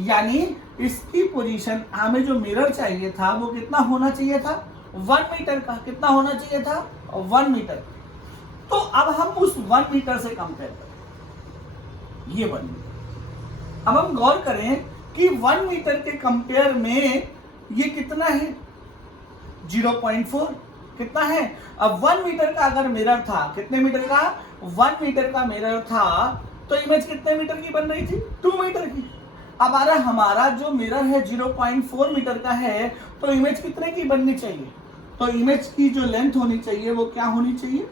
यानी इसकी पोजीशन हमें जो मिरर चाहिए था वो कितना होना चाहिए था, 1 मीटर का। कितना होना चाहिए था, 1 मीटर। तो अब हम उस 1 मीटर से कंपेयर करें, ये 1 मीटर। अब हम गौर करें कि 1 मीटर के कंपेयर में ये कितना है, 0.4, कितना है। अब 1 मीटर का अगर मिरर था, कितने मीटर का, 1 मीटर का मिरर था, तो इमेज कितने मीटर की बन रही थी, 2 मीटर की। अब हमारा जो मिरर है 0.4 मीटर का है, तो इमेज कितने की बननी चाहिए, तो इमेज की जो लेंथ होनी चाहिए वो क्या होनी चाहिए,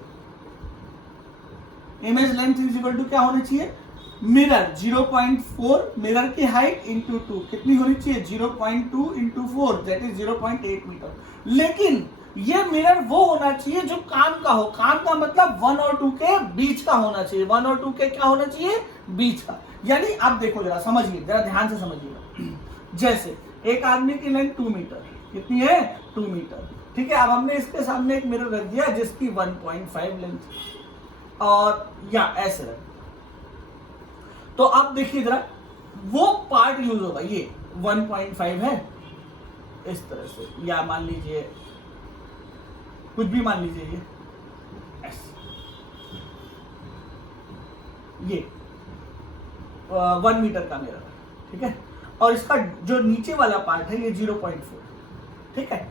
image length is equal to क्या होनी चाहिए, मिरर 0.4 मिरर की हाइट इंटू 2 कितनी होनी चाहिए, 0.2 इंटू 4 दैट इज 0.8 मीटर। लेकिन ये मिरर वो होना चाहिए जो काम का हो, काम का मतलब 1 और 2 के बीच का होना चाहिए, 1 और 2 के क्या होना चाहिए, बीच का। यानी आप देखो जरा समझिए, जरा ध्यान से समझिएगा। जैसे एक आदमी की लेंथ 2 मीटर, कितनी है, 2 मीटर, ठीक है। अब हमने इसके सामने एक मिरर रख दिया जिसकी 1.5 लेंथ, और या ऐसे रख, तो अब देखिए जरा वो पार्ट यूज होगा, ये 1.5 है इस तरह से, या मान लीजिए कुछ भी मान लीजिए, ये ऐसे, ये 1 मीटर का मिरर, ठीक है, और इसका जो नीचे वाला पार्ट है ये 0.4, ठीक है।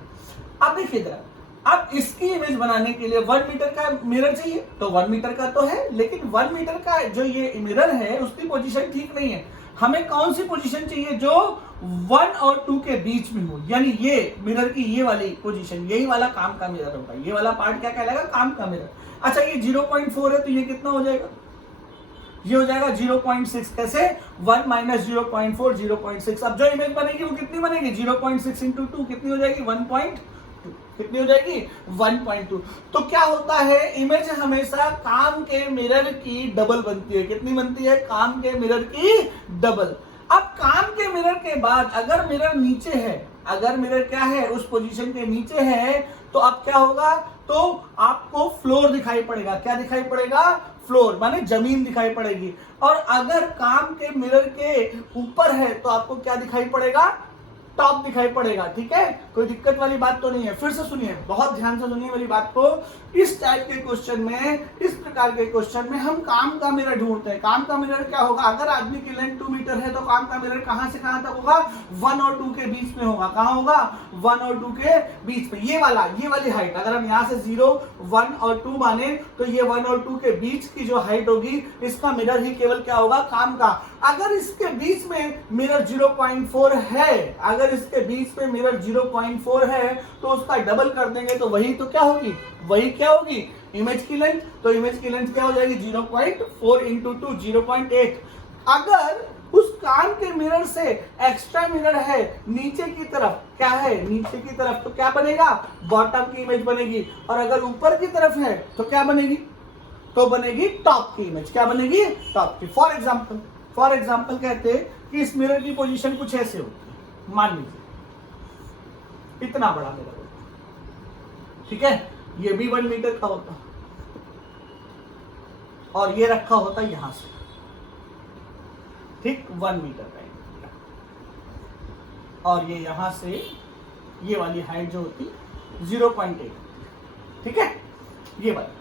अब देखिए जरा, अब इसकी इमेज बनाने के लिए 1 मीटर का मिरर चाहिए, तो 1 मीटर का तो है, लेकिन 1 मीटर का जो ये मिरर है उसकी पोजीशन ठीक नहीं है। हमें कौन सी पोजीशन चाहिए, जो 1 और 2 के बीच में हो, यानी ये मिरर की ये वाली पोजीशन, यही वाला काम का मिरर होगा, ये वाला पार्ट क्या कहलाएगा, काम का मिरर। अच्छा ये 0.4 है तो ये कितना हो जाएगा, ये हो जाएगा 0.6। कैसे, 1 माइनस 0.4 0.6। अब जो इमेज बनेगी वो कितनी बनेगी, 0.6 इंटू 2 कितनी हो जाएगी, 1.2, कितनी हो जाएगी, 1.2। तो क्या होता है, इमेज हमेशा काम के मिरर की डबल बनती है, कितनी बनती है, काम के मिरर की डबल। अब काम के मिरर के बाद अगर मिरर नीचे है, अगर मिरर क्या है उस पोजीशन के नीचे है, तो अब क्या होगा, तो आपको फ्लोर दिखाई पड़ेगा। क्या दिखाई पड़ेगा? फ्लोर माने जमीन दिखाई पड़ेगी। और अगर काम के मिरर के ऊपर है तो आपको क्या दिखाई पड़ेगा? टॉप दिखाई पड़ेगा। ठीक है, कोई दिक्कत वाली बात तो नहीं है। फिर से सुनिए, बहुत ध्यान से सुनिए मेरी बात को। इस टाइप के क्वेश्चन में, इस प्रकार के क्वेश्चन में हम काम का मिरर ढूंढते हैं। काम का मिरर क्या होगा? अगर आदमी की लेंथ 2 मीटर है तो काम का मिरर कहां से कहां तक होगा? 1 और 2 के बीच में होगा। कहां होगा? 1 और 2 के बीच में। ये वाली हाइट, अगर हम यहाँ से 0, 1 और 2 माने तो ये 1 और 2 के बीच की जो हाइट होगी, इसका मिरर ही केवल क्या होगा? काम का। अगर इसके बीच में मिरर 0.4 है, अगर इसके बीच में मिरर 0.4 है तो उसका डबल कर देंगे तो वही तो क्या होगी? वही क्या होगी? इमेज की लेंथ। तो इमेज की लेंथ क्या हो जाएगी? 0.4 इंटू 2, 0.8। अगर उस काम के मिरर से एक्स्ट्रा मिरर है नीचे की तरफ, क्या है? नीचे की तरफ, तो क्या बनेगा? बॉटम की इमेज बनेगी। और अगर ऊपर की तरफ है तो क्या बनेगी? तो बनेगी टॉप की इमेज। क्या बनेगी? टॉप की। फॉर एग्जाम्पल कहते हैं कि इस मिरर की पोजीशन कुछ ऐसे होती है। मान लीजिए इतना बड़ा मिरर होता, ठीक है, ये भी 1 मीटर का होता और ये रखा होता यहां से, ठीक, 1 मीटर का। और ये यहां से ये वाली हाइट जो होती 0.8, ठीक है, ये वाली।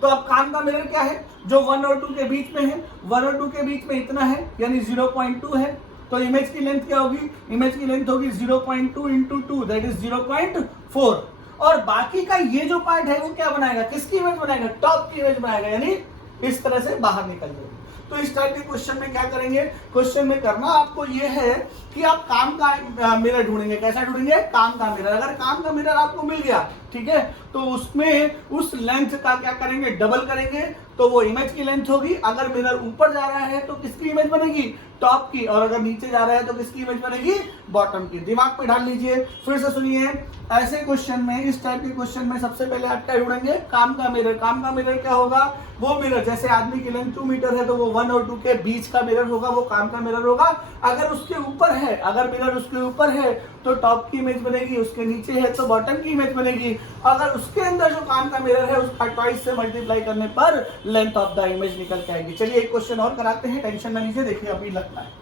तो अब काम का मिरर क्या है? जो 1 और 2 के बीच में है, 1 और 2 के बीच में इतना है, यानी 0.2 है। तो इमेज की लेंथ क्या होगी? इमेज की लेंथ होगी 0.2 इंटू 2, दैट इज 0.4। और बाकी का ये जो पार्ट है वो क्या बनाएगा? किसकी इमेज बनाएगा? टॉप की इमेज बनाएगा, यानी इस तरह से बाहर निकल जाएगी। तो इस टाइप के क्वेश्चन में क्या करेंगे? क्वेश्चन में करना आपको ये है कि आप काम का मिरर ढूंढेंगे। कैसा ढूंढेंगे? काम का मिरर। अगर काम का मिरर आपको मिल गया, ठीक है, तो उसमें उस लेंथ का क्या करेंगे? डबल करेंगे, तो वो इमेज की लेंथ होगी। अगर मिरर ऊपर जा रहा है तो किसकी इमेज बनेगी? टॉप की। और अगर नीचे जा रहा है तो किसकी इमेज बनेगी? बॉटम की। दिमाग पे डाल लीजिए। फिर से सुनिए, ऐसे क्वेश्चन में, इस टाइप के क्वेश्चन में सबसे पहले आप क्या ढूंढेंगे? काम का मिरर। काम का मिरर क्या होगा? वो मिरर, जैसे आदमी की लेंथ 2 मीटर है तो वो 1 और 2 के बीच का मिरर होगा, वो काम का मिरर होगा। अगर उसके ऊपर है, अगर मिरर उसके ऊपर है तो टॉप की इमेज बनेगी, उसके नीचे है तो बॉटम की इमेज बनेगी। अगर उसके अंदर जो काम का मिरर है उसका ट्वाइस से मल्टीप्लाई करने पर लेंथ ऑफ द इमेज निकल के आएगी। चलिए एक क्वेश्चन और कराते हैं, टेंशन ना लीजिए, देखिए अभी लगता है,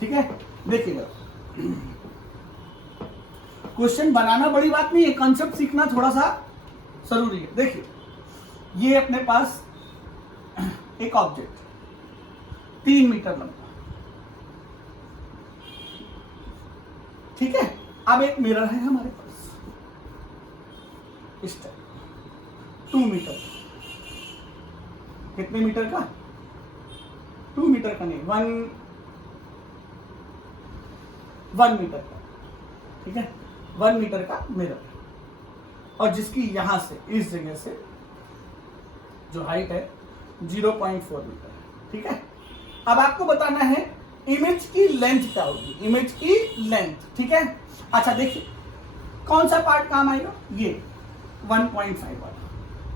ठीक है। देखिएगा, क्वेश्चन बनाना बड़ी बात नहीं है, कॉन्सेप्ट सीखना थोड़ा सा जरूरी है। देखिए, ये अपने पास एक ऑब्जेक्ट 3 मीटर लंबा, ठीक है। अब एक मिरर है हमारे पास इस टाइप 2 मीटर। कितने मीटर का? 2 मीटर का नहीं, 1 मीटर का, ठीक है, 1 मीटर का मिरर। और जिसकी यहां से, इस जगह से जो हाइट है 0.4 मीटर है, ठीक है। अब आपको बताना है इमेज की लेंथ क्या होगी? इमेज की लेंथ, ठीक है। अच्छा देखिए, कौन सा पार्ट काम आएगा? ये 1.5 वाला,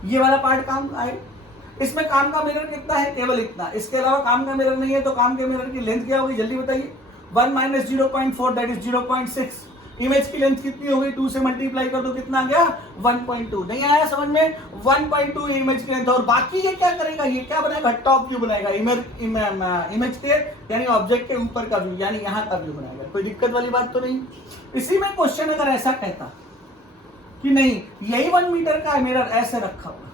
ये वाला पार्ट काम आएगा। इसमें काम का मिरर कितना है? केवल इतना। इसके अलावा काम का मिरर नहीं है, तो काम के मिरर की लेंथ क्या होगी? जल्दी बताइए। 1 माइनस 0.4 दैट इज 0.6। इमेज की लेंथ कितनी होगी? 2 से मल्टीप्लाई कर दो, कितना आ गया? 1.2। नहीं आया समझ में? 1.2 इमेज की लेंथ। और बाकी ये क्या करेगा? ये क्या बनाएगा? टॉप व्यू बनाएगा, इमेज के यानी ऑब्जेक्ट के ऊपर का व्यू, यानी यहाँ का व्यू बनाएगा। कोई दिक्कत वाली बात तो नहीं। इसी में क्वेश्चन अगर ऐसा कहता कि नहीं, यही 1 मीटर का मिरर ऐसे रखा हुआ,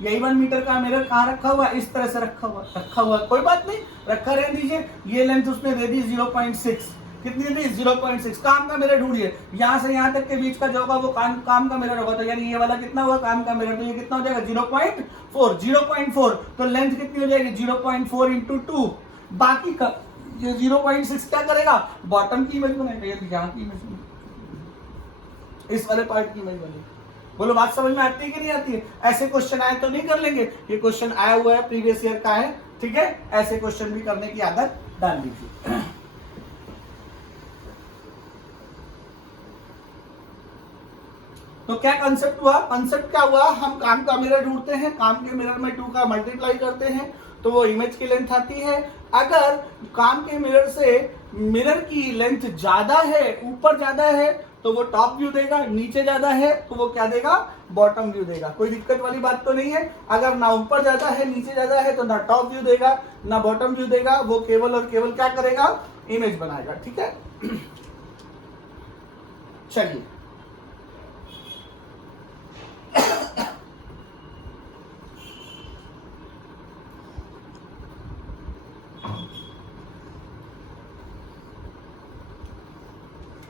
यही 1 मीटर का मिरर कहाँ रखा हुआ? इस तरह से रखा हुआ, कोई बात नहीं, रखा रहने दीजिए। ये लेंथ उसने दे दी 0.6, कितनी दी? 0.6। काम का मिरर ढूंढिए, यहाँ से यहाँ तक के बीच का जो होगा वो काम का मिरर होगा, तो यानी ये वाला कितना होगा? काम का मिरर। तो ये कितना हो जाएगा? 0.4। 0.4 तो लेंथ कितनी हो जाएगी? 0.4 इंटू 2। बाकी का ये 0.6 क्या करेगा? बॉटम की इमेज बनाएगा, ये यहाँ की इमेज, इस वाले पार्ट की इमेज बनेगी। बोलो बात समझ में आती है कि नहीं आती है? ऐसे क्वेश्चन आए तो नहीं कर लेंगे, ये क्वेश्चन आया हुआ है, प्रीवियस ईयर का है, ठीक है। ऐसे क्वेश्चन भी करने की आदत डाल लीजिए। तो क्या कंसेप्ट हुआ? कंसेप्ट क्या हुआ? हम काम का मिरर ढूंढते हैं, काम के मिरर में 2 का मल्टीप्लाई करते हैं, तो वो इमेज की लेंथ आती है। अगर काम के मिरर से मिरर की लेंथ ज्यादा है, ऊपर ज्यादा है, तो वो टॉप व्यू देगा, नीचे ज्यादा है तो वो क्या देगा, बॉटम व्यू देगा। कोई दिक्कत वाली बात तो नहीं है। अगर ना ऊपर ज्यादा है नीचे ज्यादा है तो ना टॉप व्यू देगा ना बॉटम व्यू देगा, वो केवल और केवल क्या करेगा, इमेज बनाएगा। ठीक है, चलिए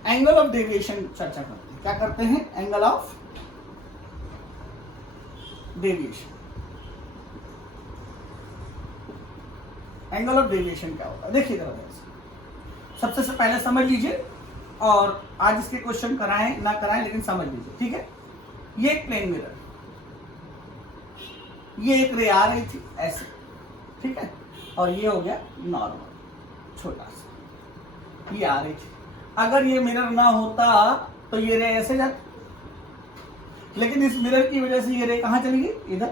एंगल ऑफ डेविएशन चर्चा करते हैं। क्या करते हैं, angle of deviation. Angle of deviation क्या होगा, देखिए जरा सबसे से पहले समझ लीजिए, और आज इसके क्वेश्चन कराएं ना कराएं लेकिन समझ लीजिए। ठीक है, ये एक प्लेन मिरर, ये एक रे आ रही थी ऐसे, ठीक है, और ये हो गया नॉर्मल छोटा सा, ये आ रही थी। अगर ये मिरर ना होता तो ये रे ऐसे जाती, लेकिन इस मिरर की वजह से ये रे कहां चली गई, इधर।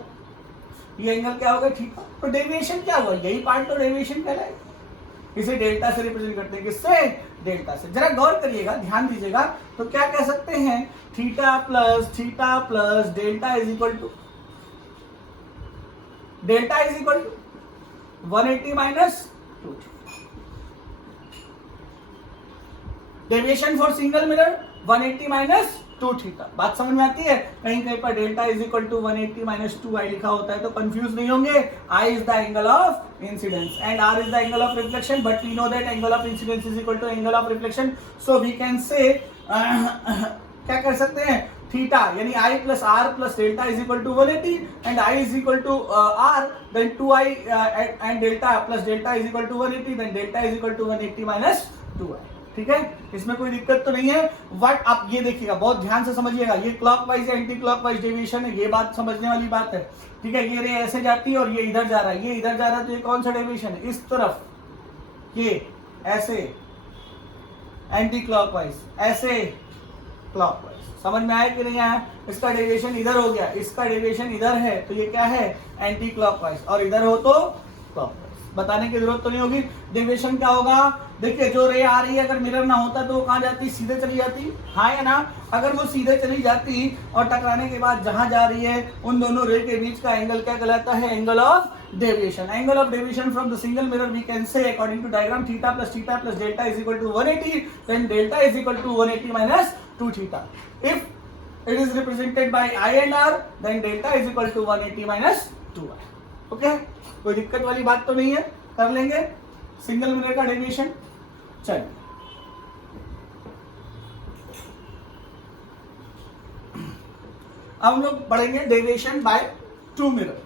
ये एंगल क्या होगा, ठीक है। तो डेविएशन क्या हुआ, यही पार्ट तो डेविएशन कहलाएगा। इसे डेल्टा से रिप्रेजेंट करते हैं, किससे, डेल्टा से। जरा गौर करिएगा, ध्यान दीजिएगा, तो क्या कह सकते हैं, theta plus delta is equal to, delta is equal to 180 minus 2। Deviation for single mirror 180 minus 2 theta. बात समझ में आती है। कहीं कहीं पर delta is equal to 180 minus 2 i लिखा होता है तो कंफ्यूज नहीं होंगे। I is the angle of incidence and r is the angle of reflection, but we know that angle of incidence is equal to angle of reflection. So we can say क्या कर सकते हैं, theta यानी i plus r plus delta is equal to 180 and i is equal to r, then 2i and delta plus delta is equal to 180, then delta is equal to 180 minus 2i। ठीक है, इसमें कोई दिक्कत तो नहीं है। But आप ये देखिएगा, बहुत ध्यान से समझिएगा, ये क्लॉकवाइज या एंटी क्लॉकवाइज डेविएशन है, ये बात समझने वाली बात है। ठीक है, ये रे ऐसे जाती है और ये इधर जा रहा है, ये इधर जा रहा है, तो ये कौन सा डेविएशन है, इस तरफ, ये ऐसे एंटी क्लॉकवाइज, ऐसे क्लॉकवाइज। समझ में आया कि नहीं आया, इसका डेविएशन इधर हो गया, इसका डेविएशन इधर है, तो ये क्या है, एंटी क्लॉकवाइज, और इधर हो तो क्लॉकवाइज। बताने की जरूरत तो नहीं होगी। डेविएशन क्या होगा, देखिए जो रे आ रही है अगर मिरर ना होता तो वो कहां जाती, सीधे चली जाती, हाँ या ना। अगर वो सीधे चली जाती और टकराने के बाद जहां जा रही है उन दोनों रे के बीच का एंगल क्या कहलाता है, angle of deviation. Angle of deviation from the single mirror we can say according to diagram theta plus delta is equal to 180, then delta is equal to 180 minus 2 theta. If it is represented by I and R, then delta is equal to 180 minus 2i. Okay, कोई दिक्कत वाली बात तो नहीं है, कर लेंगे single mirror का डेविएशन। चलिए अब हम लोग पढ़ेंगे डेविएशन बाय टू मिरर।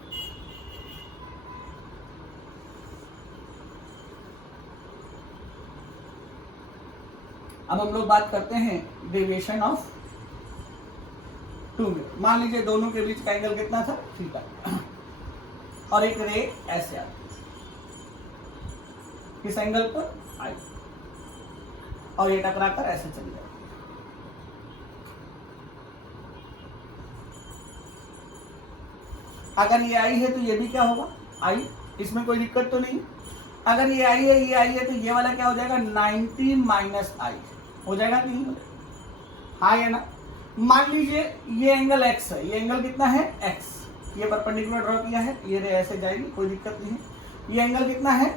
अब हम लोग बात करते हैं डेविएशन ऑफ टू मिरर। मान लीजिए दोनों के बीच का एंगल कितना था, थीटा, और एक रे ऐसे आती, किस एंगल पर, आई, और ये टकरा कर ऐसे चली जाती। अगर ये आई है तो ये भी क्या होगा, आई, इसमें कोई दिक्कत तो नहीं। अगर ये आई है, ये आई है, तो ये वाला क्या हो जाएगा, 90 माइनस आई हो जाएगा कि नहीं हो जाएगा, हाँ या ना। मान लीजिए ये एंगल x है, ये एंगल कितना है, x, ये परपेंडिकुलर ड्रॉ किया है, ये रे ऐसे जाएगी, कोई दिक्कत नहीं है। ये एंगल कितना है,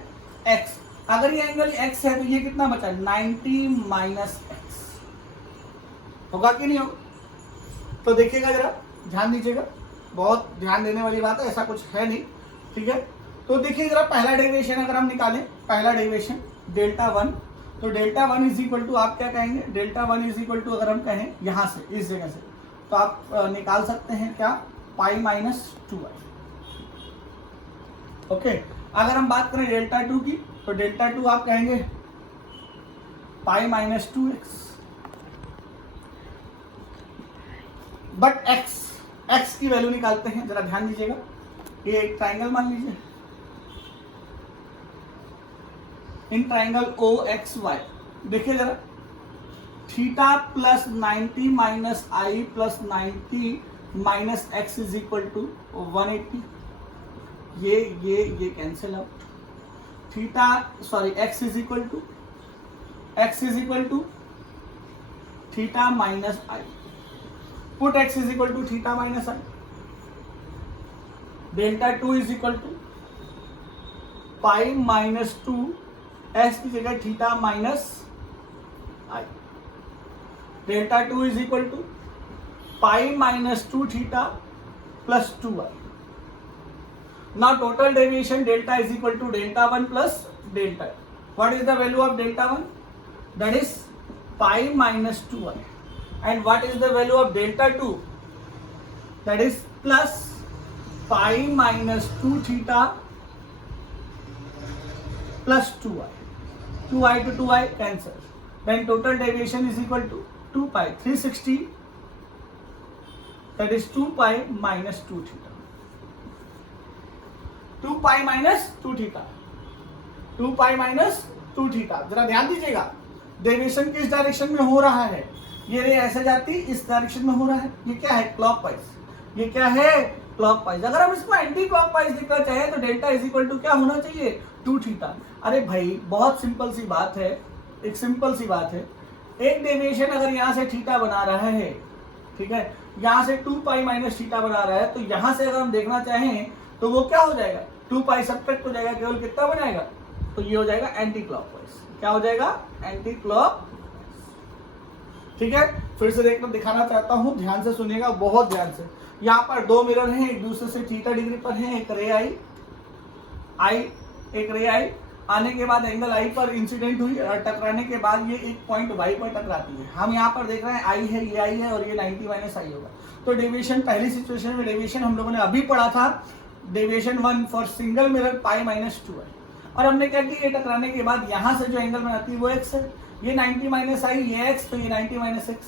x, अगर ये एंगल x है तो ये कितना बचा, 90 माइनस x, होगा कि नहीं होगा। तो देखिएगा जरा, ध्यान दीजिएगा, बहुत ध्यान देने वाली बात है, ऐसा कुछ है नहीं। ठीक है, तो देखिए जरा, पहला डेविएशन अगर हम निकालें, पहला डेविएशन डेल्टा 1, तो डेल्टा 1 इज इक्वल टू, आप क्या कहेंगे, डेल्टा 1 इज इक्वल टू अगर हम कहें यहां से, इस जगह से, तो आप निकाल सकते हैं क्या, पाई माइनस 2i। ओके, अगर हम बात करें डेल्टा 2 की, तो डेल्टा 2 आप कहेंगे पाई माइनस 2x। बट x की वैल्यू निकालते हैं, जरा ध्यान दीजिएगा। ये एक ट्राइंगल मान लीजिए, इन ट्राइंगल OXY, देखिए जरा, theta plus 90 minus i plus 90 minus x is equal to 180। ये cancel out, theta sorry x is equal to theta minus i, put x is equal to theta minus i, delta 2 is equal to pi minus 2 x की जगह theta minus i, delta 2 is equal to pi minus 2 theta plus 2 i. Now total deviation delta is equal to delta 1 plus delta. What is the value of delta 1? That is pi minus 2i. And what is the value of delta 2? That is plus pi minus 2 theta plus 2i. 2i to 2i cancel. Then total deviation is equal to 2 pi 360. That is 2 pi minus 2 theta. 2 pi minus 2 theta, 2 pi minus 2 theta. जरा ध्यान दीजिएगा, deviation किस direction में हो रहा है. ये रे ऐसे जाती इस डायरेक्शन में हो रहा है. ये क्या है? क्लॉकवाइज. ये क्या है? क्लॉकवाइज. अगर हम इसको एंटी क्लॉकवाइज लिखना चाहें तो डेल्टा इज इक्वल टू क्या होना चाहिए? 2 थीटा. अरे भाई बहुत सिंपल सी बात है, एक सिंपल सी बात है. एक डेविएशन अगर यहाँ से थीटा बना रहा है, ठीक है, यहाँ से 2 पाई माइनस थीटा बना रहा है, तो यहाँ से अगर हम देखना चाहें तो वो क्या हो जाएगा? 2 पाई सब्ट्रैक्ट हो जाएगा, केवल कितना बनाएगा? तो ये हो जाएगा एंटी क्लॉकवाइज. क्या हो जाएगा? Anti clock. ठीक है, फिर से देखना दिखाना चाहता हूं, ध्यान से सुनिएगा, बहुत ध्यान से. यहाँ पर 2 मिरर हैं, एक दूसरे से थीटा डिग्री पर हैं. एक रे आई आने के बाद एंगल आई पर इंसिडेंट हुई, और टकराने के बाद ये एक पॉइंट वाई पर टकराती है. हम यहाँ पर देख रहे हैं आई है, ये आई है, और ये 90 माइनस आई होगा. तो डेविएशन, पहली सिचुएशन में डेविएशन हम लोगों ने अभी पढ़ा था, deviation 1 for single mirror pi minus 2 है. और हमने क्या किया, ये टकराने के बाद यहाँ से जो एंगल बनाती है वो x है. ये 90 माइनस आई, ये x, तो ये 90 माइनस एक्स.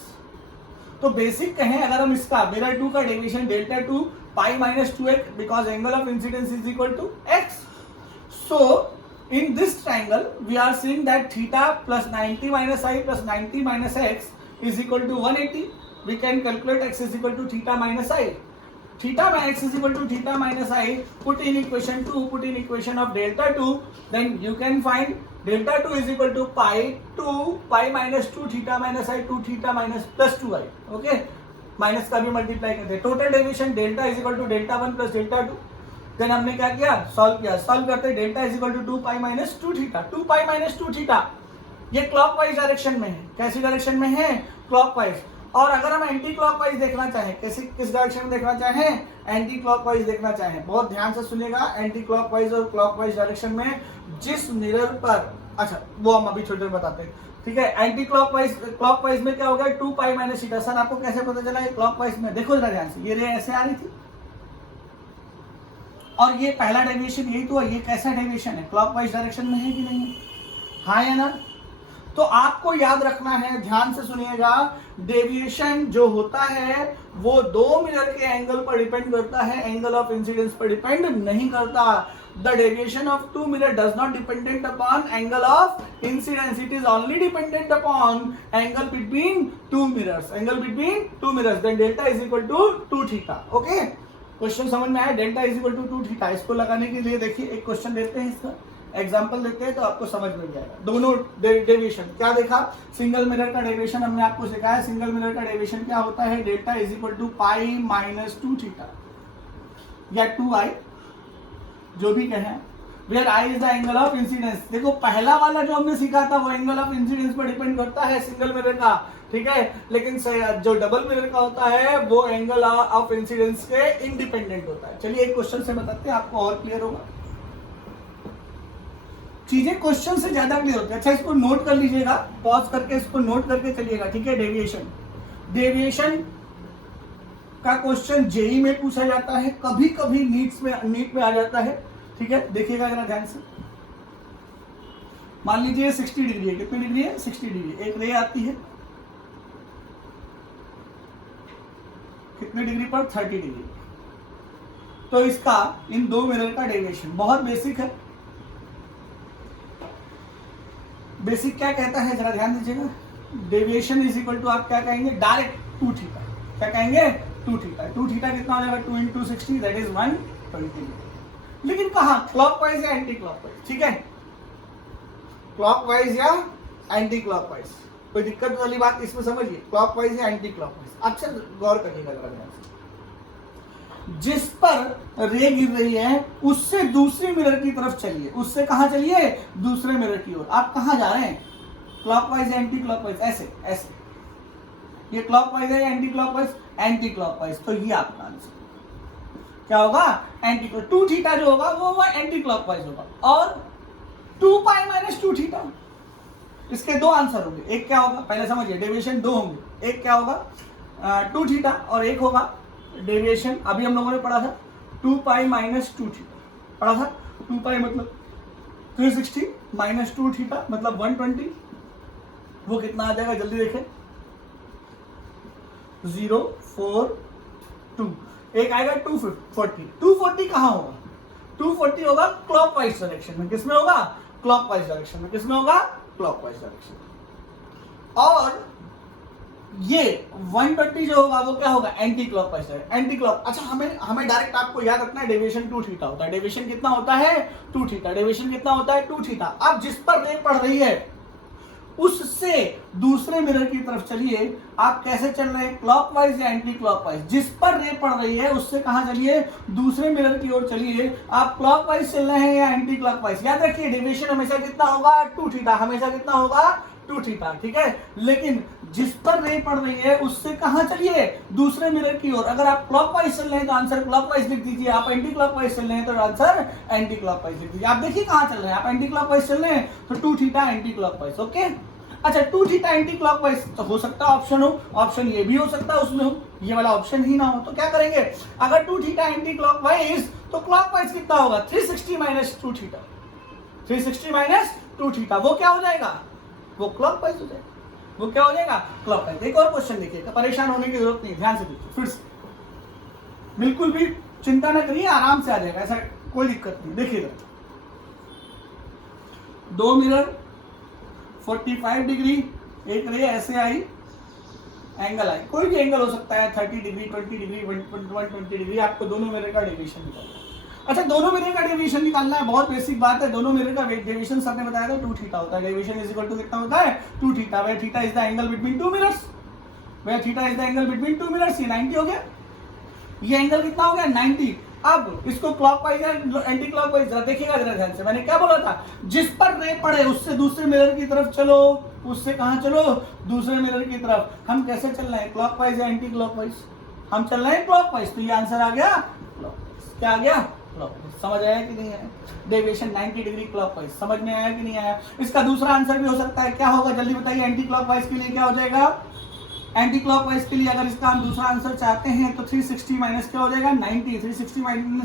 तो बेसिक कहें अगर हम इसका मिरर 2 का deviation delta 2 pi minus 2x, because angle of incidence is equal to x. So in this triangle we are seeing that theta plus 90 minus I plus 90 minus x is equal to 180. We can calculate x is equal to theta minus I. Theta by x is equal to theta minus I. Put in equation 2, put in equation of delta 2. Then you can find delta 2 is equal to pi minus 2 theta minus I 2 theta minus plus 2i. Okay, minus का भी multiply करते हैं. Total deviation delta is equal to delta 1 plus delta 2. Then हमने क्या किया, solve किया. Solve करते delta is equal to 2 pi minus 2 theta. 2 pi minus 2 theta ये क्लॉकवाइज डायरेक्शन में है. कैसी डायरेक्शन में है? क्लॉकवाइज. और अगर हम एंटी क्लॉकवाइज देखना चाहें, किस डायरेक्शन में देखना चाहें? एंटी क्लॉकवाइज देखना चाहें, बहुत ध्यान से सुनिएगा. एंटी क्लॉकवाइज और क्लॉकवाइज डायरेक्शन में जिस मिरर पर, अच्छा वो हम अभी छोटे बताते हैं, ठीक है. एंटी क्लॉकवाइज में क्या होगा? 2 पाई माइनस थीटा. सर आपको कैसे पता चला? ये क्लॉकवाइज में देखो जरा ध्यान से, ये रे ऐसे आ रही थी और ये पहला डेविएशन यही तो है. ये कैसा डेविएशन है? क्लॉकवाइज डायरेक्शन में है कि नहीं है? हाँ या ना? तो आपको याद रखना है, ध्यान से सुनिएगा, डेविएशन जो होता है वो 2 मिरर के एंगल पर डिपेंड करता है, एंगल ऑफ इंसिडेंस पर डिपेंड नहीं करता. The deviation of 2 mirror does not dependent upon angle of incidence. It is only dependent upon angle between 2 mirrors. Angle between 2 mirrors. Then delta is equal to 2 theta. Okay, question समझ में आया? Delta is equal to 2 theta. इसको लगाने के लिए देखिए एक question देते हैं, इसका एग्जांपल देते हैं तो आपको समझ में जाएगा. दोनों डेविएशन क्या देखा, सिंगल मिरर का डेविएशन हमने आपको सिखाया. सिंगल मिरर का डेविएशन क्या होता है? Delta is equal to pi minus 2 theta या 2i, जो भी कहें, where i is the angle of incidence. देखो पहला वाला जो हमने सीखा था वो एंगल ऑफ इंसिडेंस पर डिपेंड करता है सिंगल मिरर का, ठीक है. लेकिन जो डबल मिरर का होता है वो एंगल ऑफ इंसिडेंस के इंडिपेंडेंट होता है. चलिए एक क्वेश्चन से बताते हैं, आपको और क्लियर होगा. चीजें क्वेश्चन से ज्यादा क्लियर होती है. अच्छा इसको नोट कर लीजिएगा, पॉज करके इसको नोट करके चलिएगा, ठीक है. डेविएशन का क्वेश्चन जेई में पूछा जाता है, कभी कभी नीट में आ जाता है, ठीक है. देखिएगा जरा ध्यान से. मान लीजिए 60 डिग्री है. कितनी डिग्री है? 60 डिग्री. एक रे आती है कितनी डिग्री पर? 30 डिग्री. तो इसका इन 2 मिरर का डेविएशन बहुत बेसिक है. बेसिक क्या कहता है, जरा ध्यान दीजिएगा. डेविएशन इज इक्वल टू, आप क्या कहेंगे? Direct 2 theta. क्या कहेंगे? 2 थीटा. 2 थीटा कितना हो जाएगा? 2 into 60, दैट इज 120. लेकिन कहाँ, क्लॉकवाइज या एंटी क्लॉकवाइज, ठीक है, क्लॉकवाइज या एंटी क्लॉकवाइज, कोई दिक्कत वाली बात इसमें समझिए, क्लॉकवाइज या एंटी क्लॉकवाइज। अच्छा गौर करिएगा जरा ध्यान से, जिस पर रे गिर रही है उससे दूसरे मिरर की तरफ चलिए, उससे कहां चलिए, दूसरे मिरर की ओर। आप कहां जा रहे हैं, क्लॉकवाइज या एंटी क्लॉकवाइज, ऐसे ऐसे, ये क्लॉकवाइज है या एंटी क्लॉकवाइज, एंटी क्लॉकवाइज, तो ये आपका आंसर क्या होगा, एंटी क्लॉक। 2 थीटा जो होगा वो होगा एंटी क्लॉकवाइज होगा, और 2 पाई माइनस 2 थीटा, इसके दो आंसर होंगे, एक क्या होगा, पहले समझिए, डेविएशन दो होंगे, एक क्या होगा 2 थीटा और एक होगा डेविएशन, अभी हम लोगों ने पढ़ा था 2 पाई माइनस 2 थीटा, पढ़ा था 2 पाई मतलब 360 माइनस 2 थीटा मतलब 120, वो कितना आ जाएगा जल्दी देखें, 042, एक आएगा 240, 240 कहां होगा, 240 होगा क्लॉकवाइज डायरेक्शन में, किसमें होगा, क्लॉकवाइज डायरेक्शन में, किसमें होगा, क्लॉकवाइज डायरेक्शन में। और ये 120 जो होगा वो क्या होगा, एंटी क्लॉकवाइज, एंटी क्लॉक। अच्छा हमें डायरेक्ट आपको याद रखना है, डेविएशन 2 थीटा होता है, डेविएशन कितना होता है 2 थीटा, डेविएशन कितना होता है 2 थीटा। अब जिस पर रे पड़ रही है उससे दूसरे मिरर की तरफ चलिए, आप कैसे चल रहे हैं, क्लॉकवाइज या एंटी क्लॉकवाइज, जिस पर रे पड़ रही है उससे कहां चलिए, दूसरे मिरर की ओर चलिए, आप क्लॉकवाइज चल रहे हैं या एंटी क्लॉकवाइज। याद रखिए डेविएशन हमेशा कितना होगा 2 थीटा, हमेशा कितना होगा 2 थीटा, ठीक है, लेकिन जिस पर रे पड़ रही है उससे कहां चलिए, दूसरे मिरर की ओर। अगर आप क्लॉकवाइज चल रहे हैं तो आंसर क्लॉकवाइज लिख दीजिए, आप एंटी क्लॉकवाइज चल रहे हैं तो आंसर एंटी क्लॉकवाइज लिख दीजिए। आप देखिए कहां चल रहे हैं, आप एंटी क्लॉकवाइज चल रहे हैं तो 2 थीटा एंटी क्लॉकवाइज, ओके। अच्छा 2 थीटा एंटी क्लॉकवाइज तो हो सकता है ऑप्शन हो, ऑप्शन ये भी हो सकता है उसमें हो, ये वाला ऑप्शन ही ना हो, तो क्या करेंगे, अगर 2 थीटा एंटी क्लॉकवाइज तो क्लॉकवाइज कितना होगा 360 माइनस 2 थीटा, 360 माइनस 2 थीटा, वो क्या हो जाएगा, वो क्लॉकवाइज हो जाएगा, वो क्या हो जाएगा, क्लॉकवाइज। एक और क्वेश्चन देखिएगा, परेशान होने की जरूरत नहीं, ध्यान से देखिए फिर से, बिल्कुल भी चिंता न करिए, आराम से आ जाएगा, ऐसा कोई दिक्कत नहीं। देखिएगा 2 मिरर 45 डिग्री, एक रे ऐसे आई, एंगल आई, कोई भी एंगल हो सकता है 30 डिग्री 20 डिग्री 120 डिग्री, आपको दोनों मिरर का डेविएशन निकालना है। अच्छा दोनों मिरर का डेविएशन निकालना है, बहुत बेसिक बात है, दोनों मिरर का डेविएशन सर ने बताया था 2 थीटा होता है, डेविएशन इज इक्वल टू कितना होता है 2 theta, where theta is the angle between 2 mirrors, where theta is the angle between 2 mirrors, ये 90 हो गया, ये एंगल कितना हो गया 90। अब इसको क्लॉकवाइज या एंटी क्लॉकवाइज जरा देखिएगा जरा ध्यान से, मैंने क्या बोला था, जिस पर रे पड़े उससे दूसरे मिरर की तरफ चलो, उससे कहां चलो, दूसरे मिरर की तरफ। हम कैसे चल रहे हैं, क्लॉकवाइज या एंटी क्लॉकवाइज, हम चल रहे हैं क्लॉकवाइज, तो ये आंसर आ गया क्लॉकवाइज, क्या आ गया क्लॉकवाइज। समझ आया कि नहीं आया, डेविएशन 90 डिग्री क्लॉकवाइज, समझ में आया कि नहीं आया। इसका दूसरा आंसर भी हो सकता है, क्या होगा जल्दी बताइए, एंटी क्लॉकवाइज के लिए क्या हो जाएगा, एंटी क्लॉकवाइज के लिए अगर इसका हम दूसरा आंसर चाहते हैं तो 360 माइनस क्या हो जाएगा 90, 360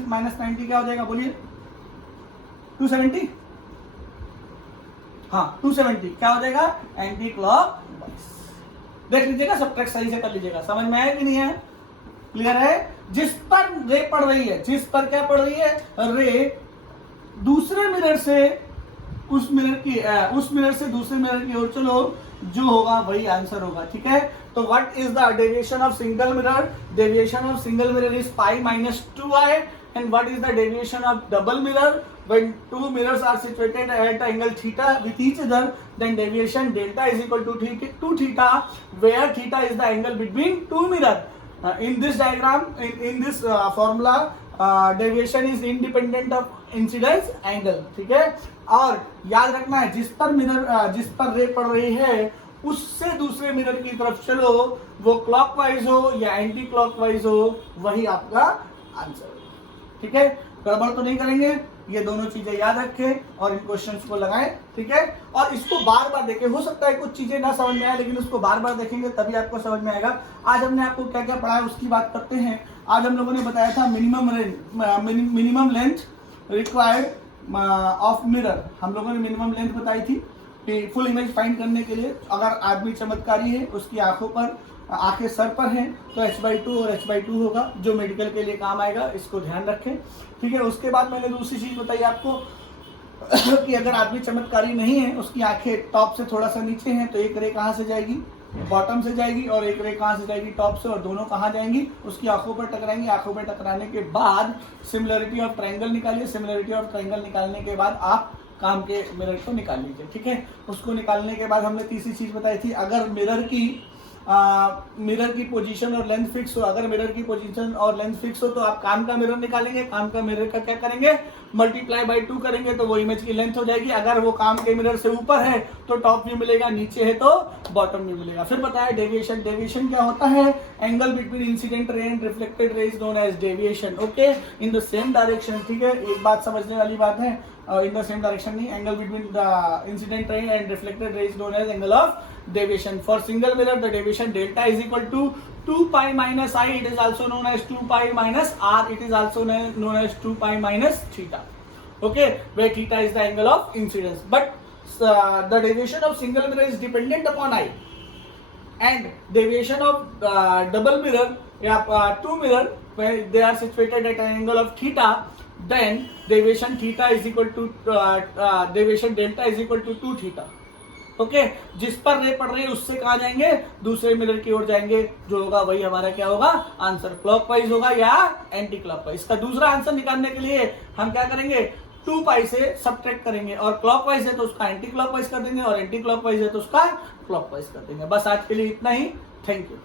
माइनस 90 क्या हो जाएगा बोलिए, 270, हाँ 270 क्या हो जाएगा एंटी क्लॉकवाइज। देख लीजिएगा, सब्ट्रैक्ट सही से कर लीजिएगा, समझ में आया कि नहीं है, क्लियर है। जिस पर रे पड़ रही है, जिस पर क्या पड़ रही है रे, दूसरे मिरर से उस मिरर से दूसरे मिरर की ओर चलो, जो होगा वही आंसर होगा, ठीक है। तो what is the deviation of single mirror, deviation of single mirror is pi minus 2i, and what is the deviation of double mirror, when 2 mirrors are situated at angle theta with each other, then deviation delta is equal to 2 theta, where theta is the angle between 2 mirror. In this diagram, in this formula, deviation is independent of incidence angle, ठीक है। और याद रखना है, जिस पर रे पड़ रही है उससे दूसरे मिरर की तरफ चलो, वो क्लॉकवाइज हो या एंटी क्लॉकवाइज हो, वही आपका आंसर, ठीक है। गड़बड़ तो नहीं करेंगे, ये दोनों चीजें याद रखें और इन क्वेश्चंस को लगाएं, ठीक है। और इसको बार बार देखें, हो सकता है कुछ चीजें ना समझ में आए, लेकिन उसको बार बार देखेंगे तभी आपको समझ में आएगा। आज हमने आपको क्या क्या पढ़ाया उसकी बात करते हैं। आज हम लोगों ने बताया था minimum length required of mirror, हम लोगों ने मिनिमम लेंथ बताई थी कि फुल इमेज फाइंड करने के लिए अगर आदमी चमत्कारी है, उसकी आंखें सर पर हैं तो h/2 और h/2 होगा, जो मेडिकल के लिए काम आएगा, इसको ध्यान रखें, ठीक है। उसके बाद मैंने दूसरी चीज बताई आपको कि अगर आदमी चमत्कारी नहीं है, उसकी आंखें टॉप से थोड़ा सा नीचे हैं, तो एक रे कहाँ से जाएगी, बॉटम से जाएगी और एक रे कहाँ से जाएगी, टॉप से, और दोनों कहाँ जाएंगी, उसकी आंखों पर टकराएंगी। आंखों पर टकराने के बाद सिमिलरिटी ऑफ ट्रायंगल निकालिए। सिमिलरिटी ऑफ ट्रायंगल निकालने के बाद आप काम के मिरर को निकाल लीजिए, ठीक है। उसको निकालने के बाद हमने तीसरी चीज बताई थी, अगर मिरर की पोजीशन और लेंथ फिक्स हो, अगर मिरर की पोजीशन और लेंथ फिक्स हो तो आप काम का मिरर निकालेंगे। काम का मिरर का क्या करेंगे, मल्टीप्लाई बाय 2 करेंगे तो वो इमेज की लेंथ हो जाएगी। अगर वो काम के मिरर से ऊपर है तो टॉप व्यू मिलेगा, नीचे है तो बॉटम व्यू मिलेगा। फिर बताया डेविएशन। डेविएशन क्या होता है, angle between incident ray and reflected ray is known as deviation, okay, in the same direction, ठीक है। एक बात समझने वाली बात है, इन द सेम डायरेक्शन नहीं, angle between the incident ray and reflected ray is known as angle of deviation. For single mirror the deviation delta is equal to 2 pi minus I, it is also known as 2 pi minus R, it is also known as 2 pi minus theta, okay, where theta is the angle of incidence. But the deviation of single mirror is dependent upon I, and deviation of double mirror, two mirror, where they are situated at an angle of theta, then deviation theta is equal to deviation delta is equal to 2 theta, okay. जिस पर रे पड़ रही है उससे कहाँ जाएंगे, दूसरे मिरर की ओर जाएंगे। जो होगा वही हमारा क्या होगा, आंसर क्लॉकवाइज होगा या एंटी क्लॉकवाइज। इसका दूसरा आंसर निकालने के लिए हम क्या करेंगे, 2 पाई से सब्ट्रैक्ट करेंगे, और क्लॉकवाइज है तो उसका एंटी क्लॉकवाइज कर देंगे, और एंटी क्लॉकवाइज है तो उसका क्लॉकवाइज कर देंगे। बस आज के लिए इतना ही, थैंक यू।